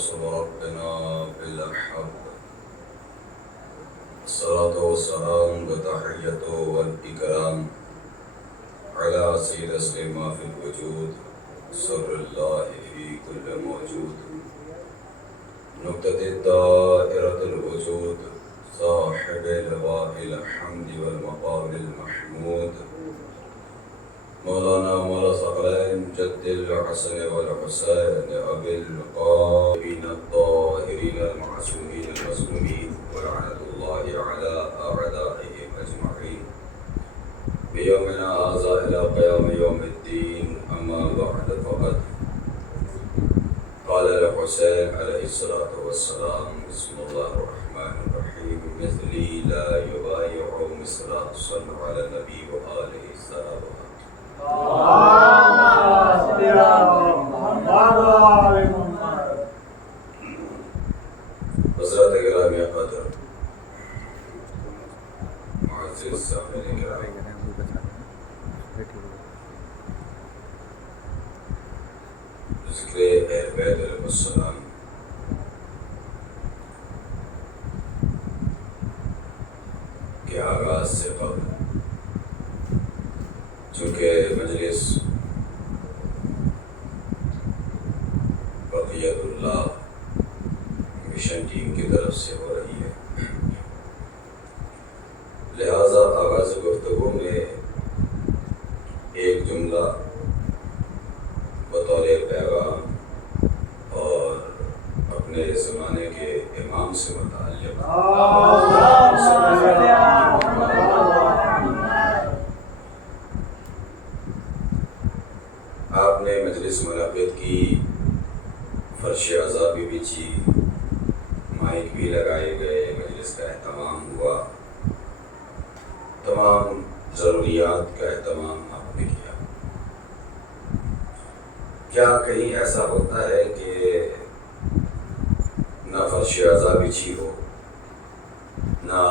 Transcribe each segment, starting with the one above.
رسول ربنا بالحق الصلاة والسلام والتحية والإكرام على سيد ما في الوجود سر الله في كل موجود نقطة دائرة الوجود صاحب لواء الحمد والمقام المحمود مولانا مولا ثقلين جد الحسن والحسين أبي القائمين الطاهرين المعصومين المظلومين ولعنة الله على أعدائهم أجمعين بيومنا هذا إلى قيام يوم الدين. أما بعد فقد قال الحسين عليه الصلاة والسلام بسم الله الرحمن الرحيم مثلي لا يبايع مثله صلوا على النبي وآله السلام. حضرات گرامی قدر معزز سامعین گرامی، ذکر اہل بیت علیہ السلام کے آغاز سے قبل چونکہ مجلس بقیت اللہ مشن ٹیم کی طرف سے ہو رہی ہے، لہذا آغاز گفتگو میں ایک جملہ بطور پیغام اور اپنے زمانے کے امام سے متعلق آپ نے مجلس منعقد کی، فرش عزا بھی بچھی، مائک بھی لگائے گئے، مجلس کا اہتمام ہوا، تمام ضروریات کا اہتمام آپ نے کیا۔ کیا کہیں ایسا ہوتا ہے کہ نہ فرش عزا بچھی ہو، نہ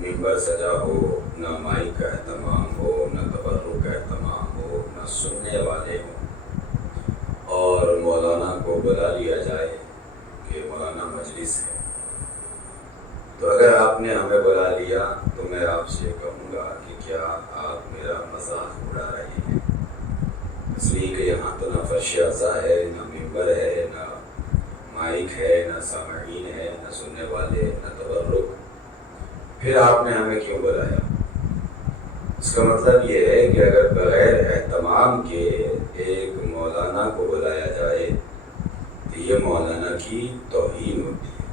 ممبر سجا ہو، نہ مائک کا اہتمام ہو، نہ تبرک کا اہتمام ہو، نہ سننے والے ہوں، اور مولانا کو بلا لیا جائے کہ مولانا مجلس ہے؟ تو اگر آپ نے ہمیں بلا لیا تو میں آپ سے کہوں گا کہ کیا آپ میرا مذاق اڑا رہے ہیں؟ اس لیے کہ یہاں تو نہ فرش عزا ہے، نہ ممبر ہے، نہ مائک ہے، نہ سامعین ہے، نہ سننے والے، نہ تبرک، پھر آپ نے ہمیں کیوں بلایا؟ اس کا مطلب یہ ہے کہ اگر بغیر اہتمام کے ایک مولانا کو بلایا جائے تو یہ مولانا کی توہین ہوتی ہے۔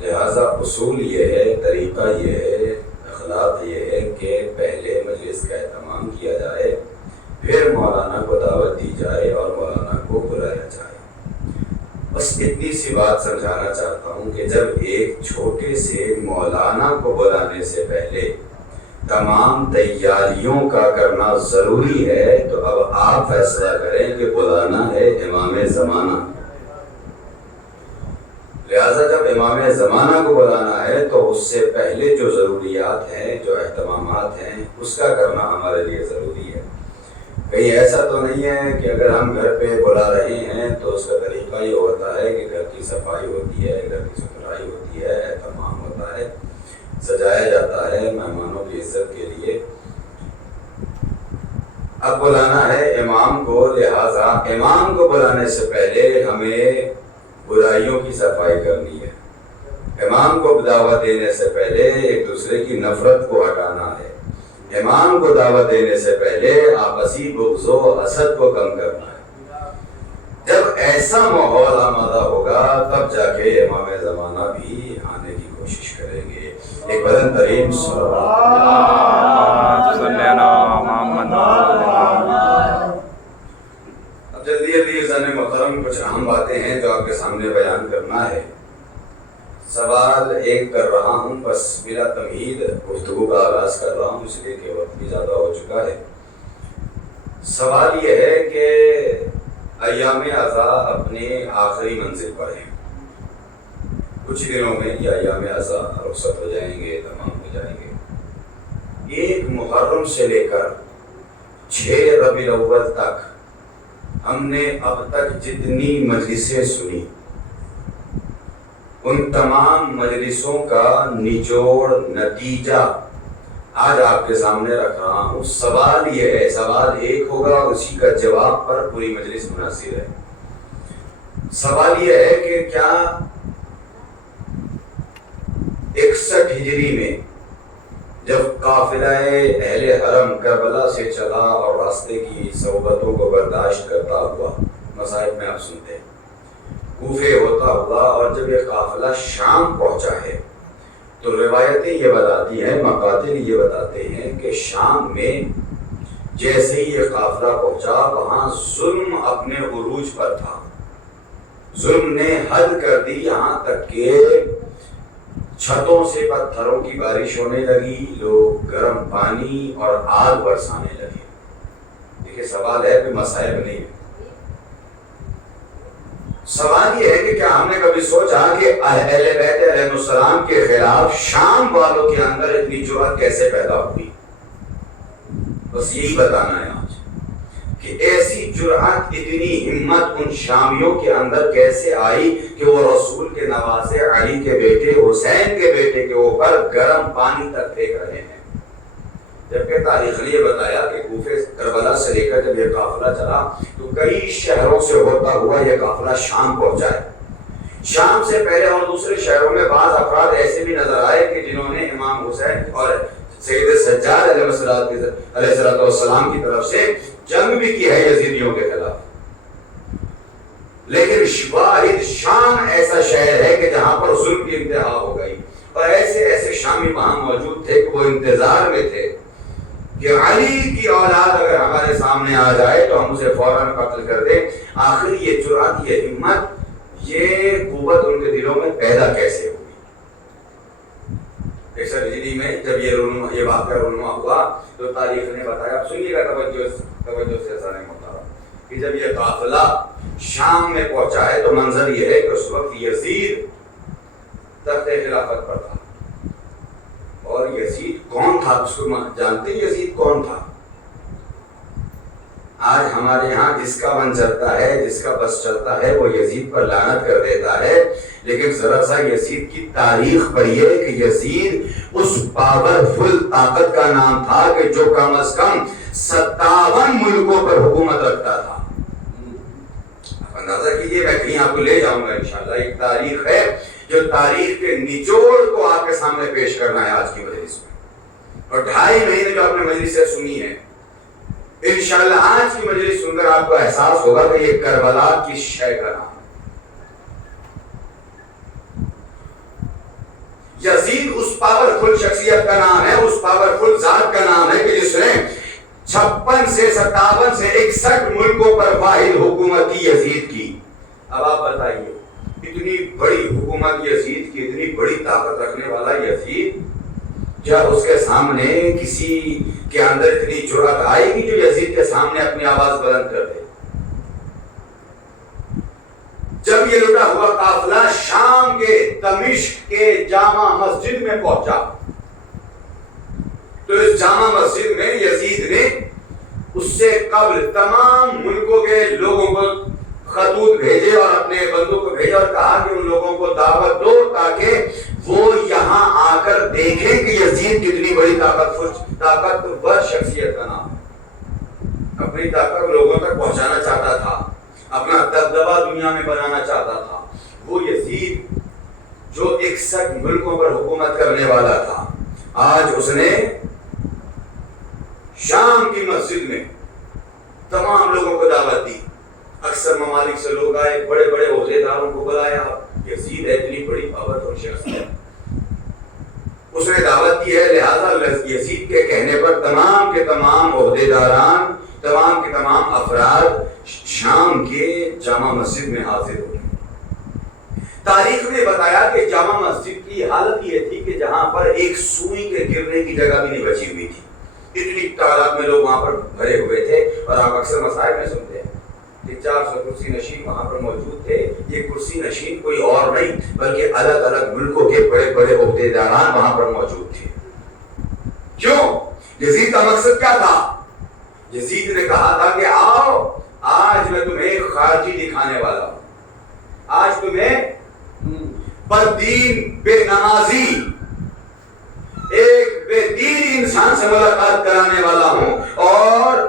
لہٰذا اصول یہ ہے، طریقہ یہ ہے، اخلاق یہ ہے کہ پہلے مجلس کا اہتمام کیا جائے، پھر مولانا کو دعوت دی جائے اور مولانا کو بلایا جائے۔ بس اتنی سی بات سمجھانا چاہتا ہوں کہ جب ایک چھوٹے سے مولانا کو بلانے سے پہلے تمام تیاریوں کا کرنا ضروری ہے، تو اب آپ فیصلہ کریں کہ بلانا ہے امام زمانہ۔ لہذا جب امام زمانہ کو بلانا ہے تو اس سے پہلے جو ضروریات ہیں، جو اہتمامات ہیں، اس کا کرنا ہمارے لیے ضروری ہے۔ کہیں ایسا تو نہیں ہے کہ اگر ہم گھر پہ بلا رہے ہیں تو اس کا طریقہ یہ ہوتا ہے کہ گھر کی صفائی ہوتی ہے، گھر کی ستھرائی ہوتی ہے، اہتمام ہوتا ہے، سجایا جاتا ہے مہمانوں کی عزت کے لیے۔ اب بلانا ہے امام کو، لہٰذا امام کو بلانے سے پہلے ہمیں برائیوں کی صفائی کرنی ہے۔ امام کو دعوت دینے سے پہلے ایک دوسرے کی نفرت کو ہٹانا ہے۔ امام کو دعوت دینے سے پہلے آپسی بغض و حسد کو کم کرنا ہے۔ جب ایسا ماحول آمادہ ہوگا تب جا کے امام زمانہ بھی آنے کی کوشش کریں گے۔ ایک بلند ترین اب جلدی عزیزان محترم کچھ اہم باتیں ہیں جو آپ کے سامنے بیان کرنا ہے۔ سوال ایک کر رہا ہوں، بس بلا تمہید گفتگو کا آغاز کر رہا ہوں، اس لیے کہ وقت بھی زیادہ ہو چکا ہے۔ سوال یہ ہے کہ ایام عزا اپنے آخری منزل پر ہیں، کچھ دنوں میں یہ ایام عزا رخصت ہو جائیں گے، تمام ہو جائیں گے۔ 1 محرم سے لے کر 6 ربیع الاول تک ہم نے اب تک جتنی مجلسیں سنی ان تمام مجلسوں کا نچوڑ نتیجہ آج آپ کے سامنے رکھ رہا ہوں۔ سوال یہ ہے، سوال ایک ہوگا اور اسی کا جواب پر پوری مجلس منحصر ہے۔ سوال یہ ہے کہ کیا 61 ہجری میں جب قافلہ اہل حرم کربلا سے چلا اور راستے کی صعوبتوں کو برداشت کرتا ہوا، مصائب میں آپ سنتے ہیں، کوفے ہوتا ہوا، اور جب یہ قافلہ شام پہنچا ہے تو روایتیں یہ بتاتی ہیں، مقاتل یہ بتاتے ہیں کہ شام میں جیسے ہی یہ قافلہ پہنچا وہاں ظلم اپنے عروج پر تھا، ظلم نے حد کر دی، یہاں تک کہ چھتوں سے پتھروں کی بارش ہونے لگی، لوگ گرم پانی اور آگ برسانے لگے۔ دیکھیں سوال ہے کہ مصائب نہیں ہے، سوال یہ ہے کہ کیا ہم نے کبھی سوچا کہ اہل بیت علیہ السلام کے خلاف شام والوں کے اندر اتنی جرأت کیسے پیدا ہوئی؟ بس یہی بتانا ہے آج کہ ایسی جرأت، اتنی ہمت ان شامیوں کے اندر کیسے آئی کہ وہ رسول کے نواسے علی کے بیٹے حسین کے بیٹے کے اوپر گرم پانی تک پھینک رہے ہیں، جبکہ تاریخ نے یہ بتایا کہ کوفے کربلا سے لے کر جب یہ قافلہ چلا تو کئی شہروں سے ہوتا ہوا یہ قافلہ شام پہنچا ہے۔ شام سے پہلے اور دوسرے شہروں میں بعض افراد ایسے بھی نظر آئے کہ جنہوں نے امام حسین اور سید سجاد علیہ السلام کی طرف سے جنگ بھی کی ہے یزیدیوں کے خلاف، لیکن واحد شام ایسا شہر ہے کہ جہاں پر ظلم کی انتہا ہو گئی، اور ایسے ایسے شامی وہاں موجود تھے کہ وہ انتظار میں تھے کہ علی کی اولاد اگر ہمارے سامنے آ جائے تو ہم اسے فوراً قتل کر دیں۔ آخر یہ جرأت، یہ ہمت، یہ قوت ان کے دلوں میں پیدا کیسے ہوئی؟ 61 ہجری میں جب یہ واقعہ رونما ہوا تو تاریخ نے بتایا، اب سنیے گا توجہ سے سارے مطالعہ، کہ جب یہ قافلہ شام میں پہنچا ہے تو منظر یہ ہے کہ اس وقت یزید تخت خلافت پر تھا، اور یزید کون تھا؟ اس کو جانتے ہیں یزید کون تھا؟ آج ہمارے ہاں جس کا من چلتا ہے، جس کا بس چلتا ہے، وہ یزید پر لعنت کر دیتا ہے، لیکن ذرا سا یزید کی تاریخ پڑھیے کہ یزید اس پاورفل طاقت کا نام تھا کہ جو کم از کم 57 ملکوں پر حکومت رکھتا تھا۔ آپ اندازہ کیجئے، میں کہیں آپ کو لے جاؤں گا انشاءاللہ، ایک تاریخ ہے جو تاریخ کے نچوڑ کو آپ کے سامنے پیش کرنا ہے آج کی مجلس میں، اور 2.5 مہینے جو آپ نے مجلس سے سنی ہے، انشاءاللہ آج کی مجلس سن کر آپ کو احساس ہوگا کہ یہ کربلا کی شے کا نام ہے۔ یزید اس پاورفل شخصیت کا نام ہے، اس پاورفل ذات کا نام ہے کہ جس نے 56 سے 57 سے 61 ملکوں پر واحد حکومت کی یزید کی۔ اب آپ بتائیے، اتنی بڑی حکومت یزید کی، اتنی بڑی طاقت رکھنے والا یزید، جب اس کے سامنے کسی کے اندر اتنی جرأت آئے گی جو یزید کے سامنے اپنی آواز بلند کر دے؟ جب یہ لٹا ہوا قافلہ شام کے دمشق کے جامع مسجد میں پہنچا تو اس جامع مسجد میں یزید نے اس سے قبل تمام ملکوں کے لوگوں کو خطوط بھیجے اور اپنے بندوں کو بھیجا اور کہا کہ ان لوگوں کو دعوت دو تاکہ وہ یہاں آ کر دیکھیں کہ یزید کتنی بڑی طاقتور شخصیت کا نام ہے۔ اپنی طاقت لوگوں تک پہنچانا چاہتا تھا، اپنا دبدبہ دنیا میں بنانا چاہتا تھا۔ وہ یزید جو 61 ملکوں پر حکومت کرنے والا تھا، آج اس نے شام کی مسجد میں تمام لوگوں کو دعوت دی، اکثر ممالک سے لوگ آئے، بڑے بڑے عہدے داروں کو بلایا۔ یزید ہے اتنی بڑی پاورفل شخصیت، اس نے دعوت دی ہے، لہذا یزید کے کہنے پر تمام کے تمام عہدے داران، تمام کے تمام افراد شام کے جامع مسجد میں حاضر ہو گئے۔ تاریخ نے بتایا کہ جامع مسجد کی حالت یہ تھی کہ جہاں پر ایک سوئی کے گرنے کی جگہ بھی نہیں بچی ہوئی تھی، اتنی تعداد میں لوگ وہاں پر بھرے ہوئے تھے۔ اور آپ اکثر مسائل میں سنتے ہیں کہ 400 کرسی نشین وہاں پر موجود تھے۔ یہ کرسی نشین کوئی اور نہیں بلکہ الگ الگ ملکوں کے بڑے بڑے عہدے داران وہاں پر موجود تھے۔ کیوں؟ یزید کا مقصد کیا تھا؟ یزید نے کہا تھا کہ آؤ، آج میں تمہیں خارجی دکھانے والا ہوں، آج تمہیں بددین بے نمازی ایک بے دین انسان سے ملاقات کرانے والا ہوں، اور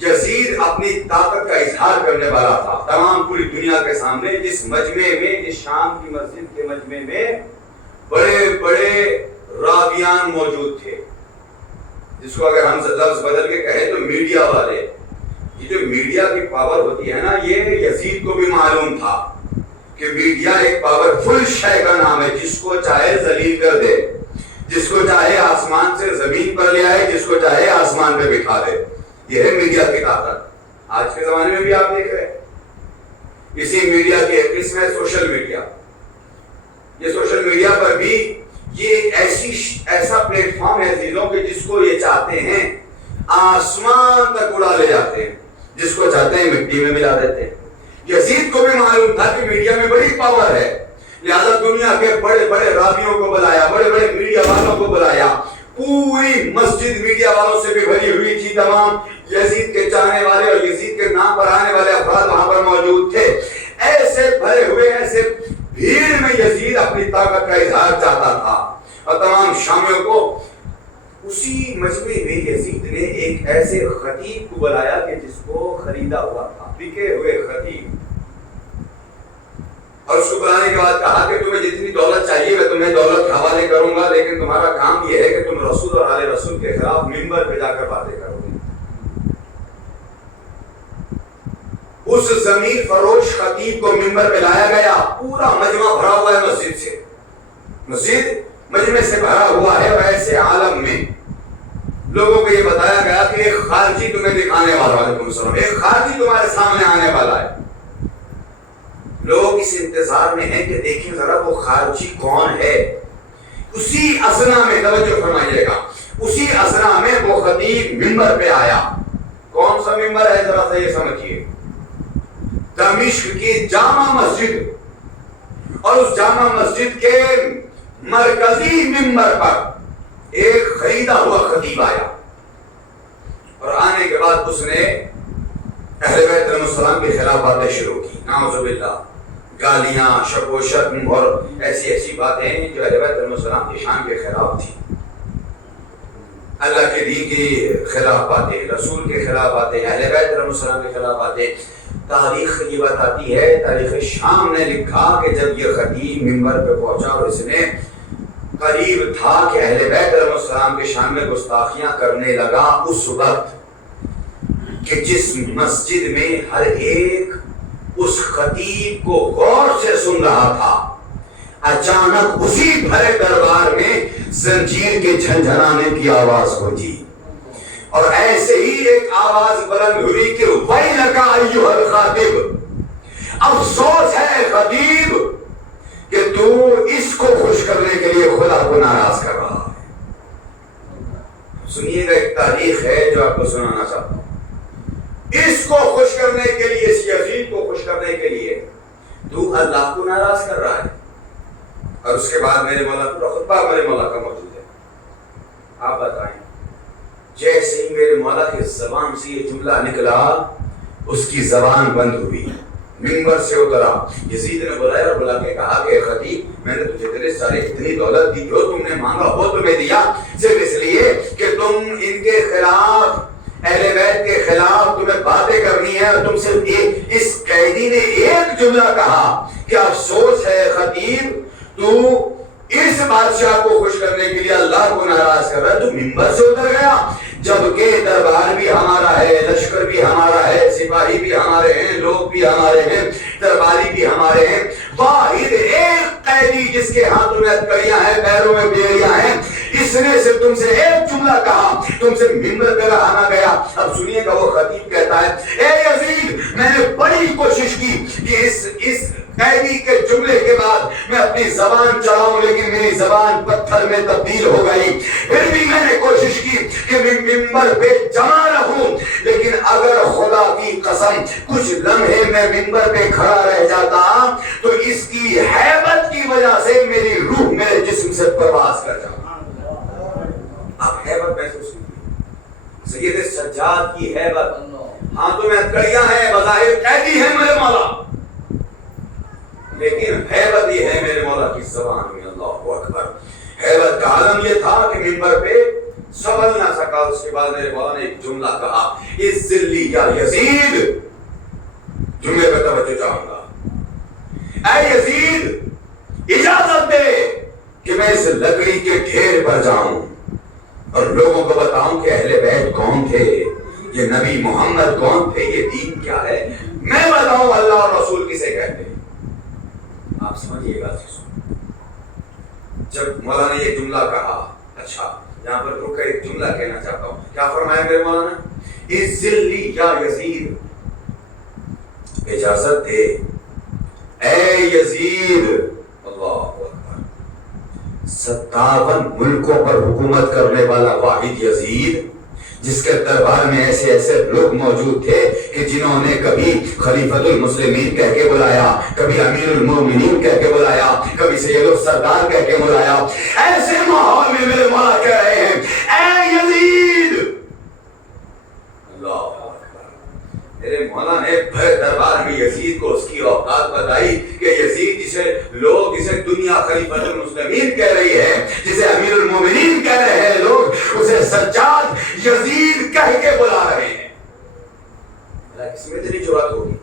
یزید اپنی طاقت کا اظہار کرنے والا تھا تمام پوری دنیا کے سامنے۔ جس مجمع میں، جس شام کی مسجد کے مجمع میں بڑے بڑے راویان موجود تھے، جس کو اگر ہم لفظ بدل کے کہیں تو میڈیا والے۔ یہ جو میڈیا کی پاور ہوتی ہے نا، یہ یزید کو بھی معلوم تھا کہ میڈیا ایک پاورفل شے کا نام ہے، جس کو چاہے ذلیل کر دے، جس کو چاہے آسمان سے زمین پر لے آئے، جس کو چاہے آسمان پہ بٹھا دے۔ یہ ہے میڈیا کی طاقت۔ آج کے زمانے میں بھی آپ دیکھ رہے ہیں اسی میڈیا کی ایک قسم ہے سوشل میڈیا۔ یہ سوشل میڈیا پر بھی یہ ایسا پلیٹ فارم ہے عزیزوں کہ جس کو یہ چاہتے ہیں آسمان تک اڑا لے جاتے ہیں، جس کو چاہتے ہیں مٹی میں ملا دیتے ہیں۔ یزید کو بھی معلوم تھا کہ میڈیا میں بڑی پاور ہے، لہذا دنیا کے بڑے بڑے راویوں کو بلایا، بڑے بڑے میڈیا والوں کو بلایا۔ پوری مسجد میڈیا والوں سے بھی بھری ہوئی تھی، تمام یزید کے چاہنے والے اور یزید کے نام پر آنے والے افراد وہاں پر موجود تھے۔ ایسے بھرے ہوئے ایسے بھیڑ میں یزید اپنی طاقت کا اظہار چاہتا تھا، اور تمام شامیوں کو اسی مجمع میں یزید نے ایک ایسے خطیب کو بلایا کہ جس کو خریدا ہوا تھا، بکے ہوئے خطیب، اور اس کو بلانے کے بعد کہا کہ تمہیں جتنی دولت چاہیے میں تمہیں دولت حوالے کروں گا، لیکن تمہارا کام یہ ہے کہ تم رسول اور آل رسول کے خلاف منبر پہ جا کر باتیں کرو گے۔ اس ضمیر فروش خطیب کو منبر پہ لایا گیا، پورا مجمع بھرا ہوا ہے مسجد سے، مسجد مجمع سے بھرا ہوا ہے، اور ایسے عالم میں لوگوں کو یہ بتایا گیا کہ ایک خارجی تمہیں دکھانے والا، علیکم السلام، ایک خارجی تمہارے سامنے آنے والا ہے۔ لوگ اس انتظار میں ہیں کہ دیکھیں ذرا وہ خارجی کون ہے۔ اسی اثنا میں، توجہ فرمائیے گا، اسی اثنا میں وہ خطیب منبر پہ آیا۔ کون سا منبر ہے ذرا سا یہ سمجھیے، دمشق کی جامع مسجد، اور اس جامع مسجد کے مرکزی منبر پر ایک خریدا ہوا خطیب آیا، اور آنے کے بعد اس نے اہل بیت علیہ السلام کے خلاف باتیں شروع کی، نعوذ باللہ، گالیاں، شب و شتم اور ایسی ایسی باتیں جو اہل بیت علیہ السلام کی شان کے خلاف تھی، اللہ کے دین کے خلاف باتیں، رسول کے خلاف باتیں، اہل بیت علیہ السلام کے خلاف باتیں۔ تاریخ یہ بتاتی ہے، تاریخ شام نے لکھا کہ جب یہ خطیب منبر پہ پہنچا اور اس نے قریب تھا کہ اہل بیت علیہ السلام کے شان میں گستاخیاں کرنے لگا، اس وقت کہ جس مسجد میں ہر ایک اس خطیب کو غور سے سن رہا تھا، اچانک اسی بھرے دربار میں زنجیر کے جھنجھنانے کی آواز ہوئی، اور ایسے ہی ایک آواز بلند ہوئی کہ ویلک ایھا الخاطب، افسوس ہے خطیب کہ تو اس کو خوش کرنے کے لیے خدا کو ناراض کر رہا ہے۔ سنیے گا، ایک تاریخ ہے جو آپ کو سنانا چاہتا ہوں۔ اس کو خوش کرنے کے لیے، اس یزید کو خوش کرنے کے لیے تو اللہ کو ناراض کر رہا ہے۔ اور اس کے بعد میرے مولا کا خطبہ میرے مولا کا موجود ہے، آپ بتائیں، جیسے ہی میرے مولا کی زبان سے یہ جملہ نکلا، اس کی زبان بند ہوئی، منبر سے اترا۔ یزید نے بلایا اور بلا کے کہا کہ خطیب، میں نے تجھے اتنے سارے اتنی دولت دی، جو تم نے مانگا وہ تمہیں دیا، صرف اس لیے کہ تم ان کے خلاف، اہل بیت کے خلاف تمہیں باتیں کرنی ہے، اور تم صرف اس قیدی نے ایک جملہ کہا کہ افسوس ہے خطیب، تو اس بادشاہ کو خوش کرنے کے لیے اللہ کو ناراض کر رہا ہے، تو منبر سے اتر گیا، جبکہ دربار بھی ہمارا ہے، لشکر بھی ہمارا ہے، سپاہی بھی ہمارے ہیں، لوگ بھی ہمارے ہیں، درباری بھی ہمارے ہیں، واحد ایک قیدی جس کے ہاتھوں میں ہتھکڑیاں ہیں، پیروں میں بیڑیاں ہیں، اس نے صرف تم سے ایک جملہ کہا، تم سے منبر پہ رہانا گیا۔ اب سنیے گا، وہ خطیب کہتا ہے، اے یزید، میں نے بڑی کوشش کی کہ اس قیدی کے جملے کے بعد میں اپنی زبان چلاؤں، لیکن میری زبان پتھر میں تبدیل ہو گئی، پھر بھی میں نے کوشش کی کہ میں منبر پہ جمع رہوں، لیکن اگر خدا کی قسم کچھ لمحے میں منبر پہ کھڑا رہ جاتا تو اس کی ہیبت کی وجہ سے میری روح میرے جسم سے پرواز کر جاتا۔ آپ ہیبت محسوس کی، سید سجاد کی ہیبت، ہاتھوں میں ہتھکڑیاں ہیں، بظاہر قیدی ہیں میرے مولا، لیکن ہیبت یہ ہے میرے مولا کی زبان میں، اللہ اکبر، ہیبت کا عالم یہ تھا کہ منبر پہ سنبھل نہ سکا۔ اس کے بعد میرے مولا نے ایک جملہ کہا، اس ذلی یا یزید، جملے پہ توجہ چاہوں گا، اے یزید اجازت دے کہ میں اس لکڑی کے ڈھیر پر جاؤں اور لوگوں کو بتاؤں کہ اہل بیت کون تھے، یہ نبی محمد کون تھے، یہ دین کیا ہے، میں بتاؤں اللہ اور رسول کسے کہتے ہیں۔ آپ سمجھیے گا جب مولانا نے یہ جملہ کہا، اچھا یہاں پر رک کر ایک جملہ کہنا چاہتا ہوں، کیا فرمایا میرے مولانا نے؟ اس ذلی یا یزید، اجازت دے اے یزید، اللہ اکبر، 57 ملکوں پر حکومت کرنے والا واحد یزید، جس کے دربار میں ایسے ایسے لوگ موجود تھے کہ جنہوں نے کبھی خلیفۃ المسلمین کہہ کے بلایا، کبھی امیر المومنین کہہ کے بلایا، کبھی سید السردار کہہ کے بلایا، ایسے ماحول میں میرے مولا کہہ رہے ہیں اے یزید، اللہ میرے مولا نے دربار میں یزید کو اس کی اوقات بتائی کہ یزید جسے دنیا خلیفۃ المسلمین کہہ رہی ہے، جسے امیر المومنین کہہ رہے ہیں لوگ، اسے سجاد یزید کہہ کے بلا رہے ہیں۔ کس میں اتنی جرات ہوگی؟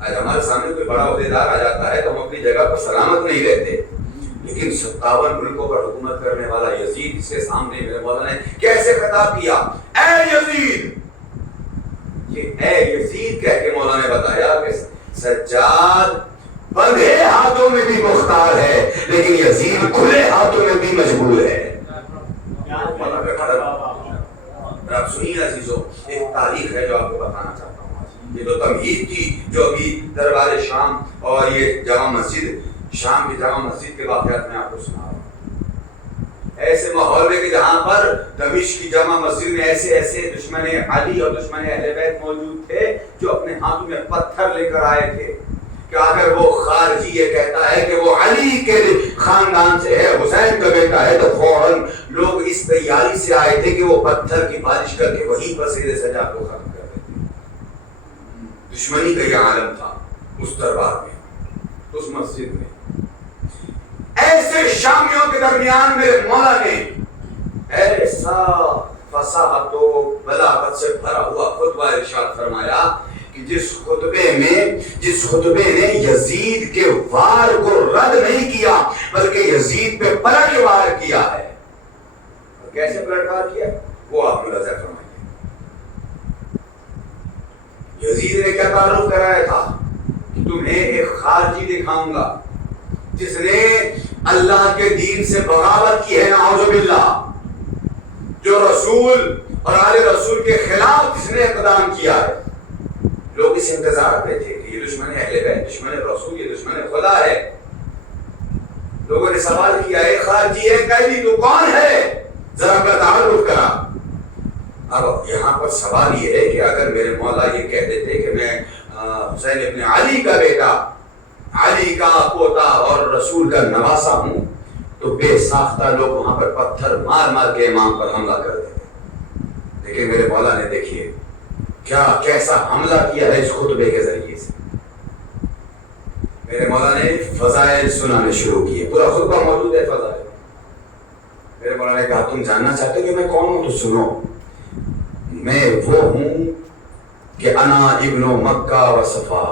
آج ہمارے سامنے کوئی بڑا عہدیدار آ جاتا ہے تو ہم اپنی جگہ پر سلامت نہیں رہتے، لیکن 57 ملکوں پر حکومت کرنے والا یزید، اس کے سامنے میرے مولا نے کیسے خطاب کیا، اے یزید، اے یزید کہہ کے مولا نے بتایا کہ سجاد بندھے ہاتھوں میں بھی مختار ہے، لیکن یزید کھلے ہاتھوں میں بھی مجبور ہے۔ آپ سنیے عزیزو، ایک تاریخ ہے جو آپ کو بتانا چاہتا ہوں۔ یہ تو تمہید تھی جو ابھی دربار شام اور یہ جامع مسجد، شام کی جامع مسجد کے واقعات میں آپ کو سنا رہا ہوں۔ ایسے ماحول میں کہ جہاں پر دمشق کی جامع مسجد میں ایسے ایسے دشمن علی اور دشمن اہل بیت موجود تھے جو اپنے ہاتھوں میں پتھر لے کر آئے تھے کہ اگر وہ خارجی یہ کہتا ہے کہ وہ علی کے خاندان سے ہے، حسین کا بیٹا ہے، تو فوراً لوگ اس تیاری سے آئے تھے کہ وہ پتھر کی بارش کر کے وہیں پر سید سجاد کو ختم کر دیتے۔ دشمنی کا یہ عالم تھا اس دربار میں، اس مسجد میں۔ ایسے شامیوں کے درمیان میرے مولا نے ایسا فصاحت و بلاغت سے بھرا ہوا خطبہ ارشاد فرمایا کہ جس خطبے نے یزید کے وار کو رد نہیں کیا بلکہ یزید پہ پلٹ وار کیا ہے۔ اور کیسے پلٹ وار کیا وہ آپ ملاحظہ فرمائیے۔ یزید نے کیا تعارف کرایا تھا کہ تمہیں ایک خارجی دکھاؤں گا جس نے اللہ کے دین سے بغاوت کی ہے، نعوذ باللہ، جو رسول اور آل رسول کے خلاف جس نے اقدام کیا ہے۔ لوگ اس انتظار پہ تھے کہ یہ دشمن اہل بیت، دشمن رسول، یہ دشمن خدا ہے۔ لوگوں نے سوال کیا، اے خارجی ہے قیدی تو کون ہے، ذرا کا تعارف کرا۔ اب یہاں پر سوال یہ ہے کہ اگر میرے مولا یہ کہہ دیتے کہ میں حسین ابن علی کا بیٹا، علی کا پوتا اور رسول کا نواسا ہوں، تو بے ساختہ لوگ وہاں پر پتھر مار مار کے امام پر حملہ کر دیتے۔ لیکن میرے مولا نے دیکھیے کیسا حملہ کیا ہے اس خطبے کے ذریعے سے۔ میرے مولا نے فضائل سنانے شروع کیے، پورا خطبہ موجود ہے فضائل۔ میرے مولا نے کہا تم جاننا چاہتے ہو کہ میں کون ہوں تو سنو، میں وہ ہوں کہ انا ابن مکہ و صفا،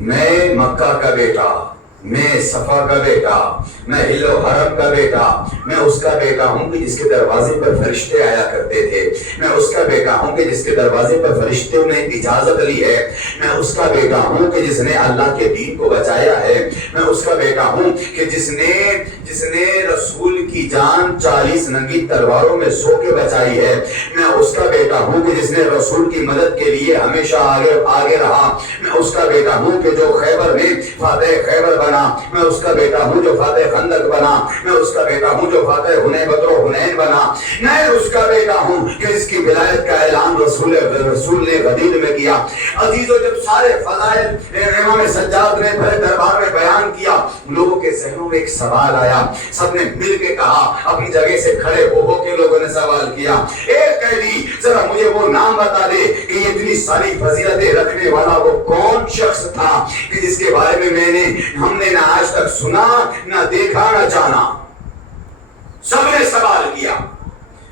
میں مکہ کا بیٹا، میں صفا کا بیٹا، میں ہل و حرم کا بیٹا، میں اس کا بیٹا ہوں کہ جس کے دروازے پر فرشتے آیا کرتے تھے، میں اس کا بیٹا ہوں کہ جس کے دروازے پر فرشتوں نے اجازت لی ہے، میں اس کا بیٹا ہوں کہ جس نے اللہ کے دین کو بچایا ہے، میں اس کا بیٹا ہوں کہ جس نے رسول کی جان 40 ننگی تلواروں میں سو کے بچائی ہے، میں اس کا بیٹا ہوں کہ جس نے رسول کی مدد کے لیے ہمیشہ آگے رہا، میں اس کا بیٹا ہوں کہ جو خیبر میں فاتح خیبر بنا، میں اس کا بیٹا ہوں جو فاتح خندق بنا، میں اس کا بیٹا ہوں جو فاتح بدر و حنین بنا، میں اس کا بیٹا ہوں کہ اس کی ولایت کا اعلان رسول نے غدیر میں کیا۔ عزیزو، جب سارے فضائل امام سجاد نے بڑے دربار میں بیان کیا، لوگوں کے ذہنوں میں ایک سوال آیا. سب نے مل کے کہا, اپنی جگہ سے کھڑے ہو کے لوگوں نے سوال کیا, اے قیدی ذرا مجھے وہ نام بتا دے کہ یہ اتنی ساری فضیلتیں رکھنے والا وہ کون شخص تھا کہ جس کے بارے میں ہم نے نہ آج تک سنا, نہ دیکھا, نہ جانا. سب نے سوال کیا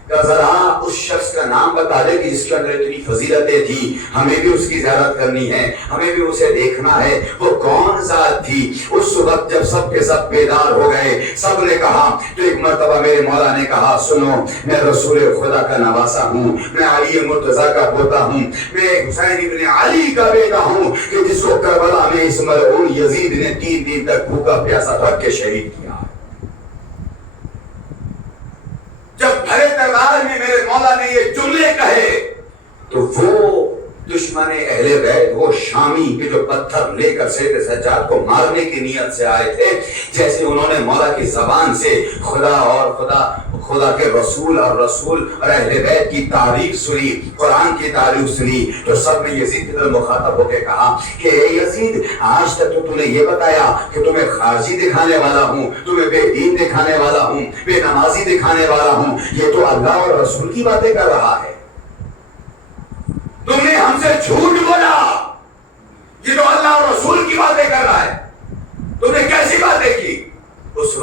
کہ ذرا اس شخص کا نام بتا دے کہ جس کے اندر اتنی فضیلتیں تھی, ہمیں بھی اس کی زیارت کرنی ہے, ہمیں بھی اسے دیکھنا ہے. وہ کون ذات تھی؟ اس وقت جب سب کے سب بیدار ہو گئے, سب نے کہا, تو ایک مرتبہ میرے مولا نے کہا, سنو, میں رسول خدا کا نواسا ہوں, میں علی مرتضیٰ کا پوتا ہوں, میں حسین ابن علی کا بیٹا ہوں کہ جس کو کربلا میں اس ملعون یزید نے 3 دن تک بھوکا پیاسا رکھ کے شہید کیا. جب بھرے دربار میں میرے مولا نے یہ جملے کہے تو وہ دشمن اہل بیت, وہ شامی کے جو پتھر لے کر سید سجاد کو مارنے کی نیت سے آئے تھے, جیسے انہوں نے مولا کی زبان سے خدا اور خدا کے رسول اور اہل بیت کی تعریف سنی, قرآن کی تعریف سنی, تو سب نے یزید کی طرف مخاطب ہو کے کہا کہ اے یزید, آج تک تو نے یہ بتایا کہ تمہیں خارجی دکھانے والا ہوں, تمہیں بے دین دکھانے والا ہوں, بے نمازی دکھانے والا ہوں, یہ تو اللہ اور رسول کی باتیں کر رہا ہے. تم نے ہم سے جھوٹ بولا, یہ تو اللہ اور رسول کی باتیں کر رہا ہے, تم نے کیسی باتیں کی؟ اس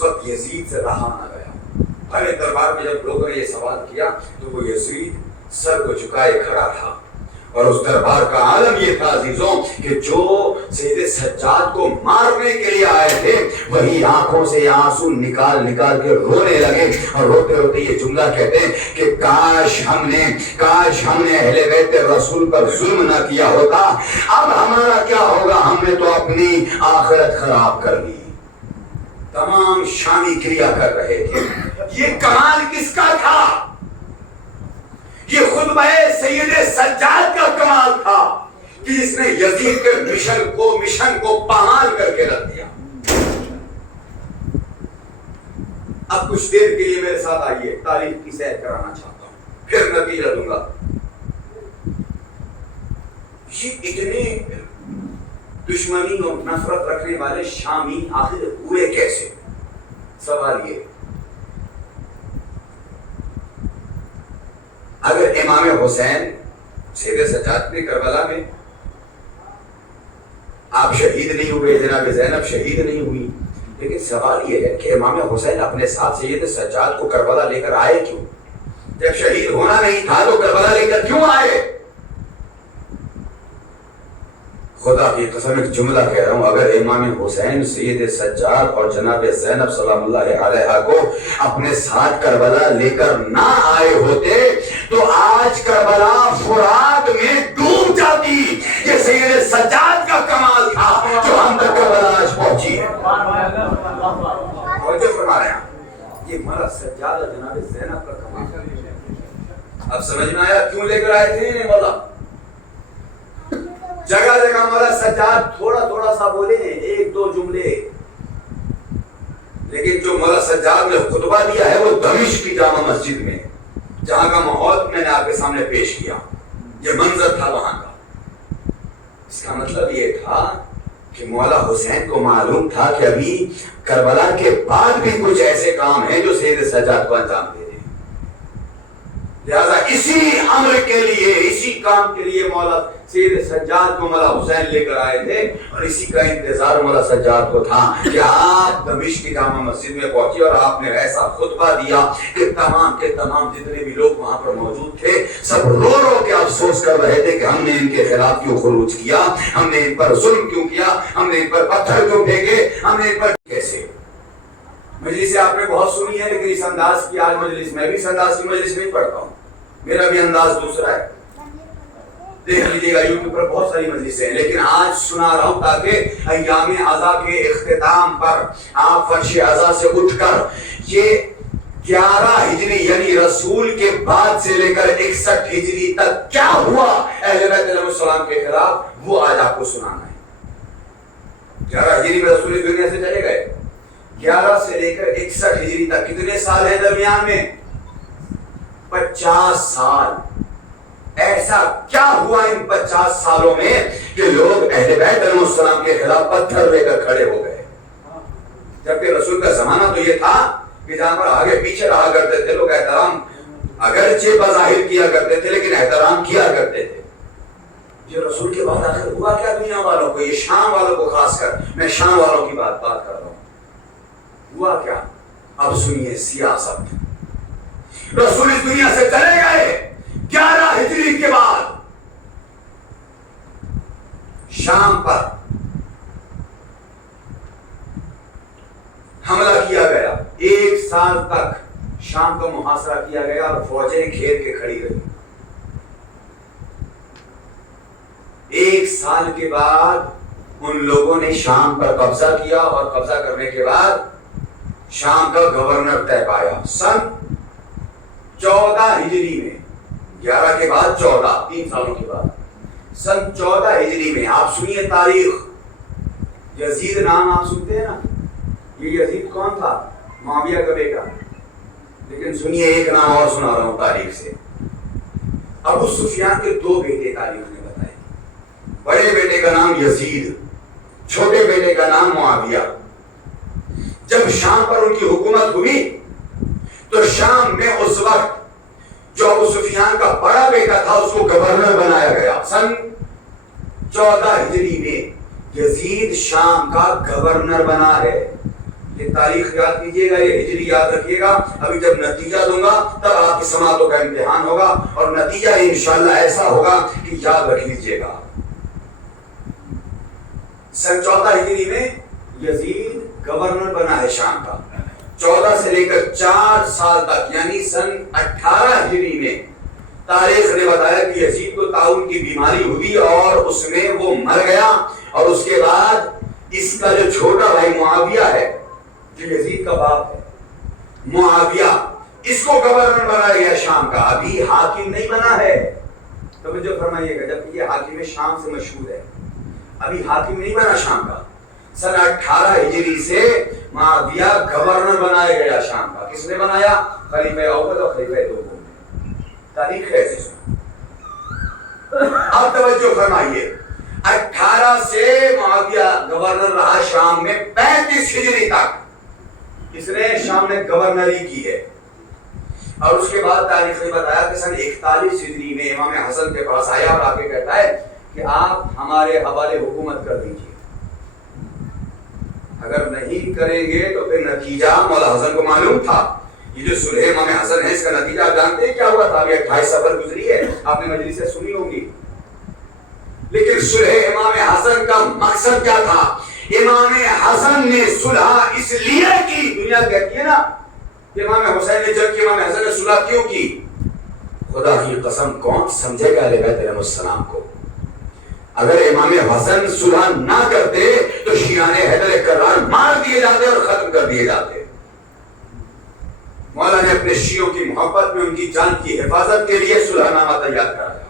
وقت یزید سے رہا نہ گیا. ہر دربار میں جب لوگوں نے یہ سوال کیا تو وہ یزید سر کو جھکائے کھڑا تھا, اور اس دربار کا عالم یہ تھا عزیزوں کہ جو سید سجاد کو مارنے کے لیے آئے تھے وہی آنکھوں سے آنسو نکال کے رونے لگے, اور روتے روتے یہ جملہ کہتے ہیں کہ کاش ہم نے اہل بیت رسول پر ظلم نہ کیا ہوتا, اب ہمارا کیا ہوگا, ہم نے تو اپنی آخرت خراب کر لی. تمام شامی کریا کر رہے تھے. یہ کمال کس کا تھا؟ یہ خطبہ سید سجاد کا کمال تھا کہ جس نے یزید کے مشن کو پامال کر کے رکھ دیا. اب کچھ دیر کے لیے میرے ساتھ آئیے, تاریخ کی سیر کرانا چاہتا ہوں, پھر نتیجہ دوں گا. یہ اتنے دشمنی اور نفرت رکھنے والے شامی آخر ہوئے کیسے؟ سوال یہ, اگر امام حسین سید سجاد نے کربلا میں آپ شہید نہیں ہوئے, جناب زینب شہید نہیں ہوئی, لیکن سوال یہ ہے کہ امام حسین اپنے ساتھ سید سجاد کو کربلا لے کر آئے کیوں؟ جب شہید ہونا نہیں تھا تو کربلا لے کر کیوں آئے؟ خدا کی قسم ایک جملہ کہہ رہا ہوں, اگر امام حسین سید سجاد اور جناب زینب سلام اللہ علیہ کو اپنے ساتھ کربلا لے کر نہ آئے ہوتے تو آج کربلا فرات میں ڈوب جاتی. یہ سید سجاد کا کمال تھا جو ہم تک کربلا آج پہنچی ہے. یہ ہمارا سجاد اور جناب زینب کا کمال. اب سمجھ میں آیا کیوں لے کر آئے تھے مولا؟ جگہ جگہ مولا سجاد تھوڑا سا بولے, 1-2 جملے, لیکن جو مولا سجاد نے خطبہ دیا ہے وہ دمشق کی جامع مسجد میں, جہاں کا ماحول میں نے آپ کے سامنے پیش کیا, یہ منظر تھا وہاں کا. اس کا مطلب یہ تھا کہ مولا حسین کو معلوم تھا کہ ابھی کربلا کے بعد بھی کچھ ایسے کام ہیں جو سید سجاد کو انجام دے دیں. لہذا اسی امر کے لیے, اسی کام کے لیے مولا سید سجاد کو مولا حسین لے کر آئے تھے, اور اسی کا انتظار مولا سجاد کو تھا کہ آپ دمشق کی جامع مسجد میں پہنچے اور آپ نے ایسا خطبہ دیا کہ تمام کے تمام جتنے بھی لوگ وہاں پر موجود تھے سب رو کے افسوس کر رہے تھے کہ ہم نے ان کے خلاف کیوں خروج کیا, ہم نے ان پر ظلم کیوں کیا, ہم نے ان پر پتھر کیوں پھینکے, ہم نے ان پر کیسے. مجلس آپ نے بہت سنی ہے, لیکن اس انداز کی آج مجلس, میں بھی اس انداز کی مجلس نہیں پڑھتا ہوں, میرا بھی انداز دوسرا ہے. دیکھ لیجیے گا یوٹیوب پر بہت ساری مجلسیں ہیں, لیکن آج سنا رہا ہوں تاکہ ایام عزا کے اختتام پر آپ فرش عزا سے اٹھ کر یہ 11 ہجری یعنی رسول کے بعد سے لے کر 61 ہجری تک کیا ہوا اہل بیت علیہ السلام کے خلاف, وہ آج آپ کو سنانا ہے. 11 ہجری میں رسول دنیا سے چلے گئے, 11 سے لے کر 61 ہجری تک کتنے سال ہیں درمیان میں؟ 50 سال. ایسا کیا ہوا ان 50 سالوں میں کہ لوگ اہل بیت علیہ السلام کے خلاف پتھر لے کر کھڑے ہو گئے؟ جبکہ رسول کا زمانہ تو یہ تھا کہ جہاں پر آگے پیچھے رہا کرتے تھے لوگ، احترام اگرچہ بظاہر کیا کرتے تھے لیکن احترام کیا کرتے تھے۔ یہ رسول کے بعد آخر ہوا کیا دنیا والوں کو، یہ شام والوں کو خاص کر، میں شام والوں کی بات کر رہا ہوں، ہوا کیا؟ اب سنیے سیاست۔ رسول اس دنیا سے چلے گئے 11 ہجری کے بعد، شام پر حملہ کیا گیا، 1 سال تک شام کا محاصرہ کیا گیا اور فوجیں گھیر کے کھڑی رہی۔ 1 سال کے بعد ان لوگوں نے شام پر قبضہ کیا اور قبضہ کرنے کے بعد شام کا گورنر طے پایا۔ سن 14 ہجری میں، 11 کے بعد 14، 3 سالوں کے بعد سن 14 ہجری میں، آپ سنیے تاریخ، یزید نام آپ سنتے ہیں نا، یہ یزید کون تھا؟ معاویہ کا بیٹا۔ لیکن سنیے ایک نام اور سنا رہا ہوں تاریخ سے، ابو سفیان کے 2 بیٹے تاریخ نے بتائے، بڑے بیٹے کا نام یزید، چھوٹے بیٹے کا نام معاویہ۔ جب شام پر ان کی حکومت ہوئی تو شام میں اس وقت جو ابو سفیان کا بڑا بیٹا تھا اس کو گورنر بنایا گیا۔ سن 14 ہجری میں یزید شام کا گورنر بنا ہے۔ یہ تاریخ یاد کیجئے گا، یہ ہجری یاد رکھیے گا، ابھی جب نتیجہ دوں گا تب آپ کی سماعتوں کا امتحان ہوگا اور نتیجہ انشاءاللہ ایسا ہوگا کہ یاد رکھ لیجئے گا۔ سن 14 ہجری میں یزید گورنر بنا ہے شام کا۔ 14 سے لے کر 4 سال تک یعنی سن 18 ہجری میں تاریخ نے بتایا کہ یزید کو طاعون کی بیماری ہوئی اور اس میں وہ مر گیا، اور اس کے بعد اس کا جو چھوٹا بھائی معاویہ ہے جو یزید کا باپ ہے، معاویہ، اس کو گورنر بنایا گیا شام کا۔ ابھی حاکم نہیں بنا ہے، توجہ فرمائیے گا، جبکہ یہ حاکم شام سے مشہور ہے، ابھی حاکم نہیں بنا شام کا۔ سن 18 ہجری سے معاویہ گورنر بنایا گیا شام کا۔ کس نے بنایا؟ خلیفہ اول اور خلیفہ دوم۔ تاریخ ہے اس میں۔ اب توجہ فرمائیے، 18 سے معاویہ گورنر رہا شام میں 35 ہجری تک اس نے شام میں گورنری کی ہے، اور اس کے بعد تاریخ نے بتایا کہ سن 41 ہجری میں امام حسن کے پاس آیا اور آ کے کہتا ہے کہ آپ ہمارے حوالے حکومت کر دیجیے، اگر نہیں کریں گے تو پھر نتیجہ مولا حسن کو معلوم تھا۔ یہ جو صلح امام حسن ہے اس کا نتیجہ آپ جانتے ہیں کیا ہوا تھا؟ ابھی 28 سفر گزری ہے، آپ نے مجلس سے سنی ہوگی، لیکن صلح امام حسن کا مقصد کیا تھا؟ امام حسن نے صلح اس لیے کی، دنیا کہتی ہے نا کہ امام حسین نے جنگ کی، امام حسن نے صلح کیوں کی؟ خدا کی قسم کون سمجھے گا اہل بیت علیہ السلام کو؟ اگر امام حسن صلح نہ کرتے تو شیعہ حیدر کرار مار دیے جاتے اور ختم کر دیے جاتے۔ مولا نے اپنے شیعوں کی محبت میں ان کی جان کی حفاظت کے لیے صلح نامہ تیار کرایا،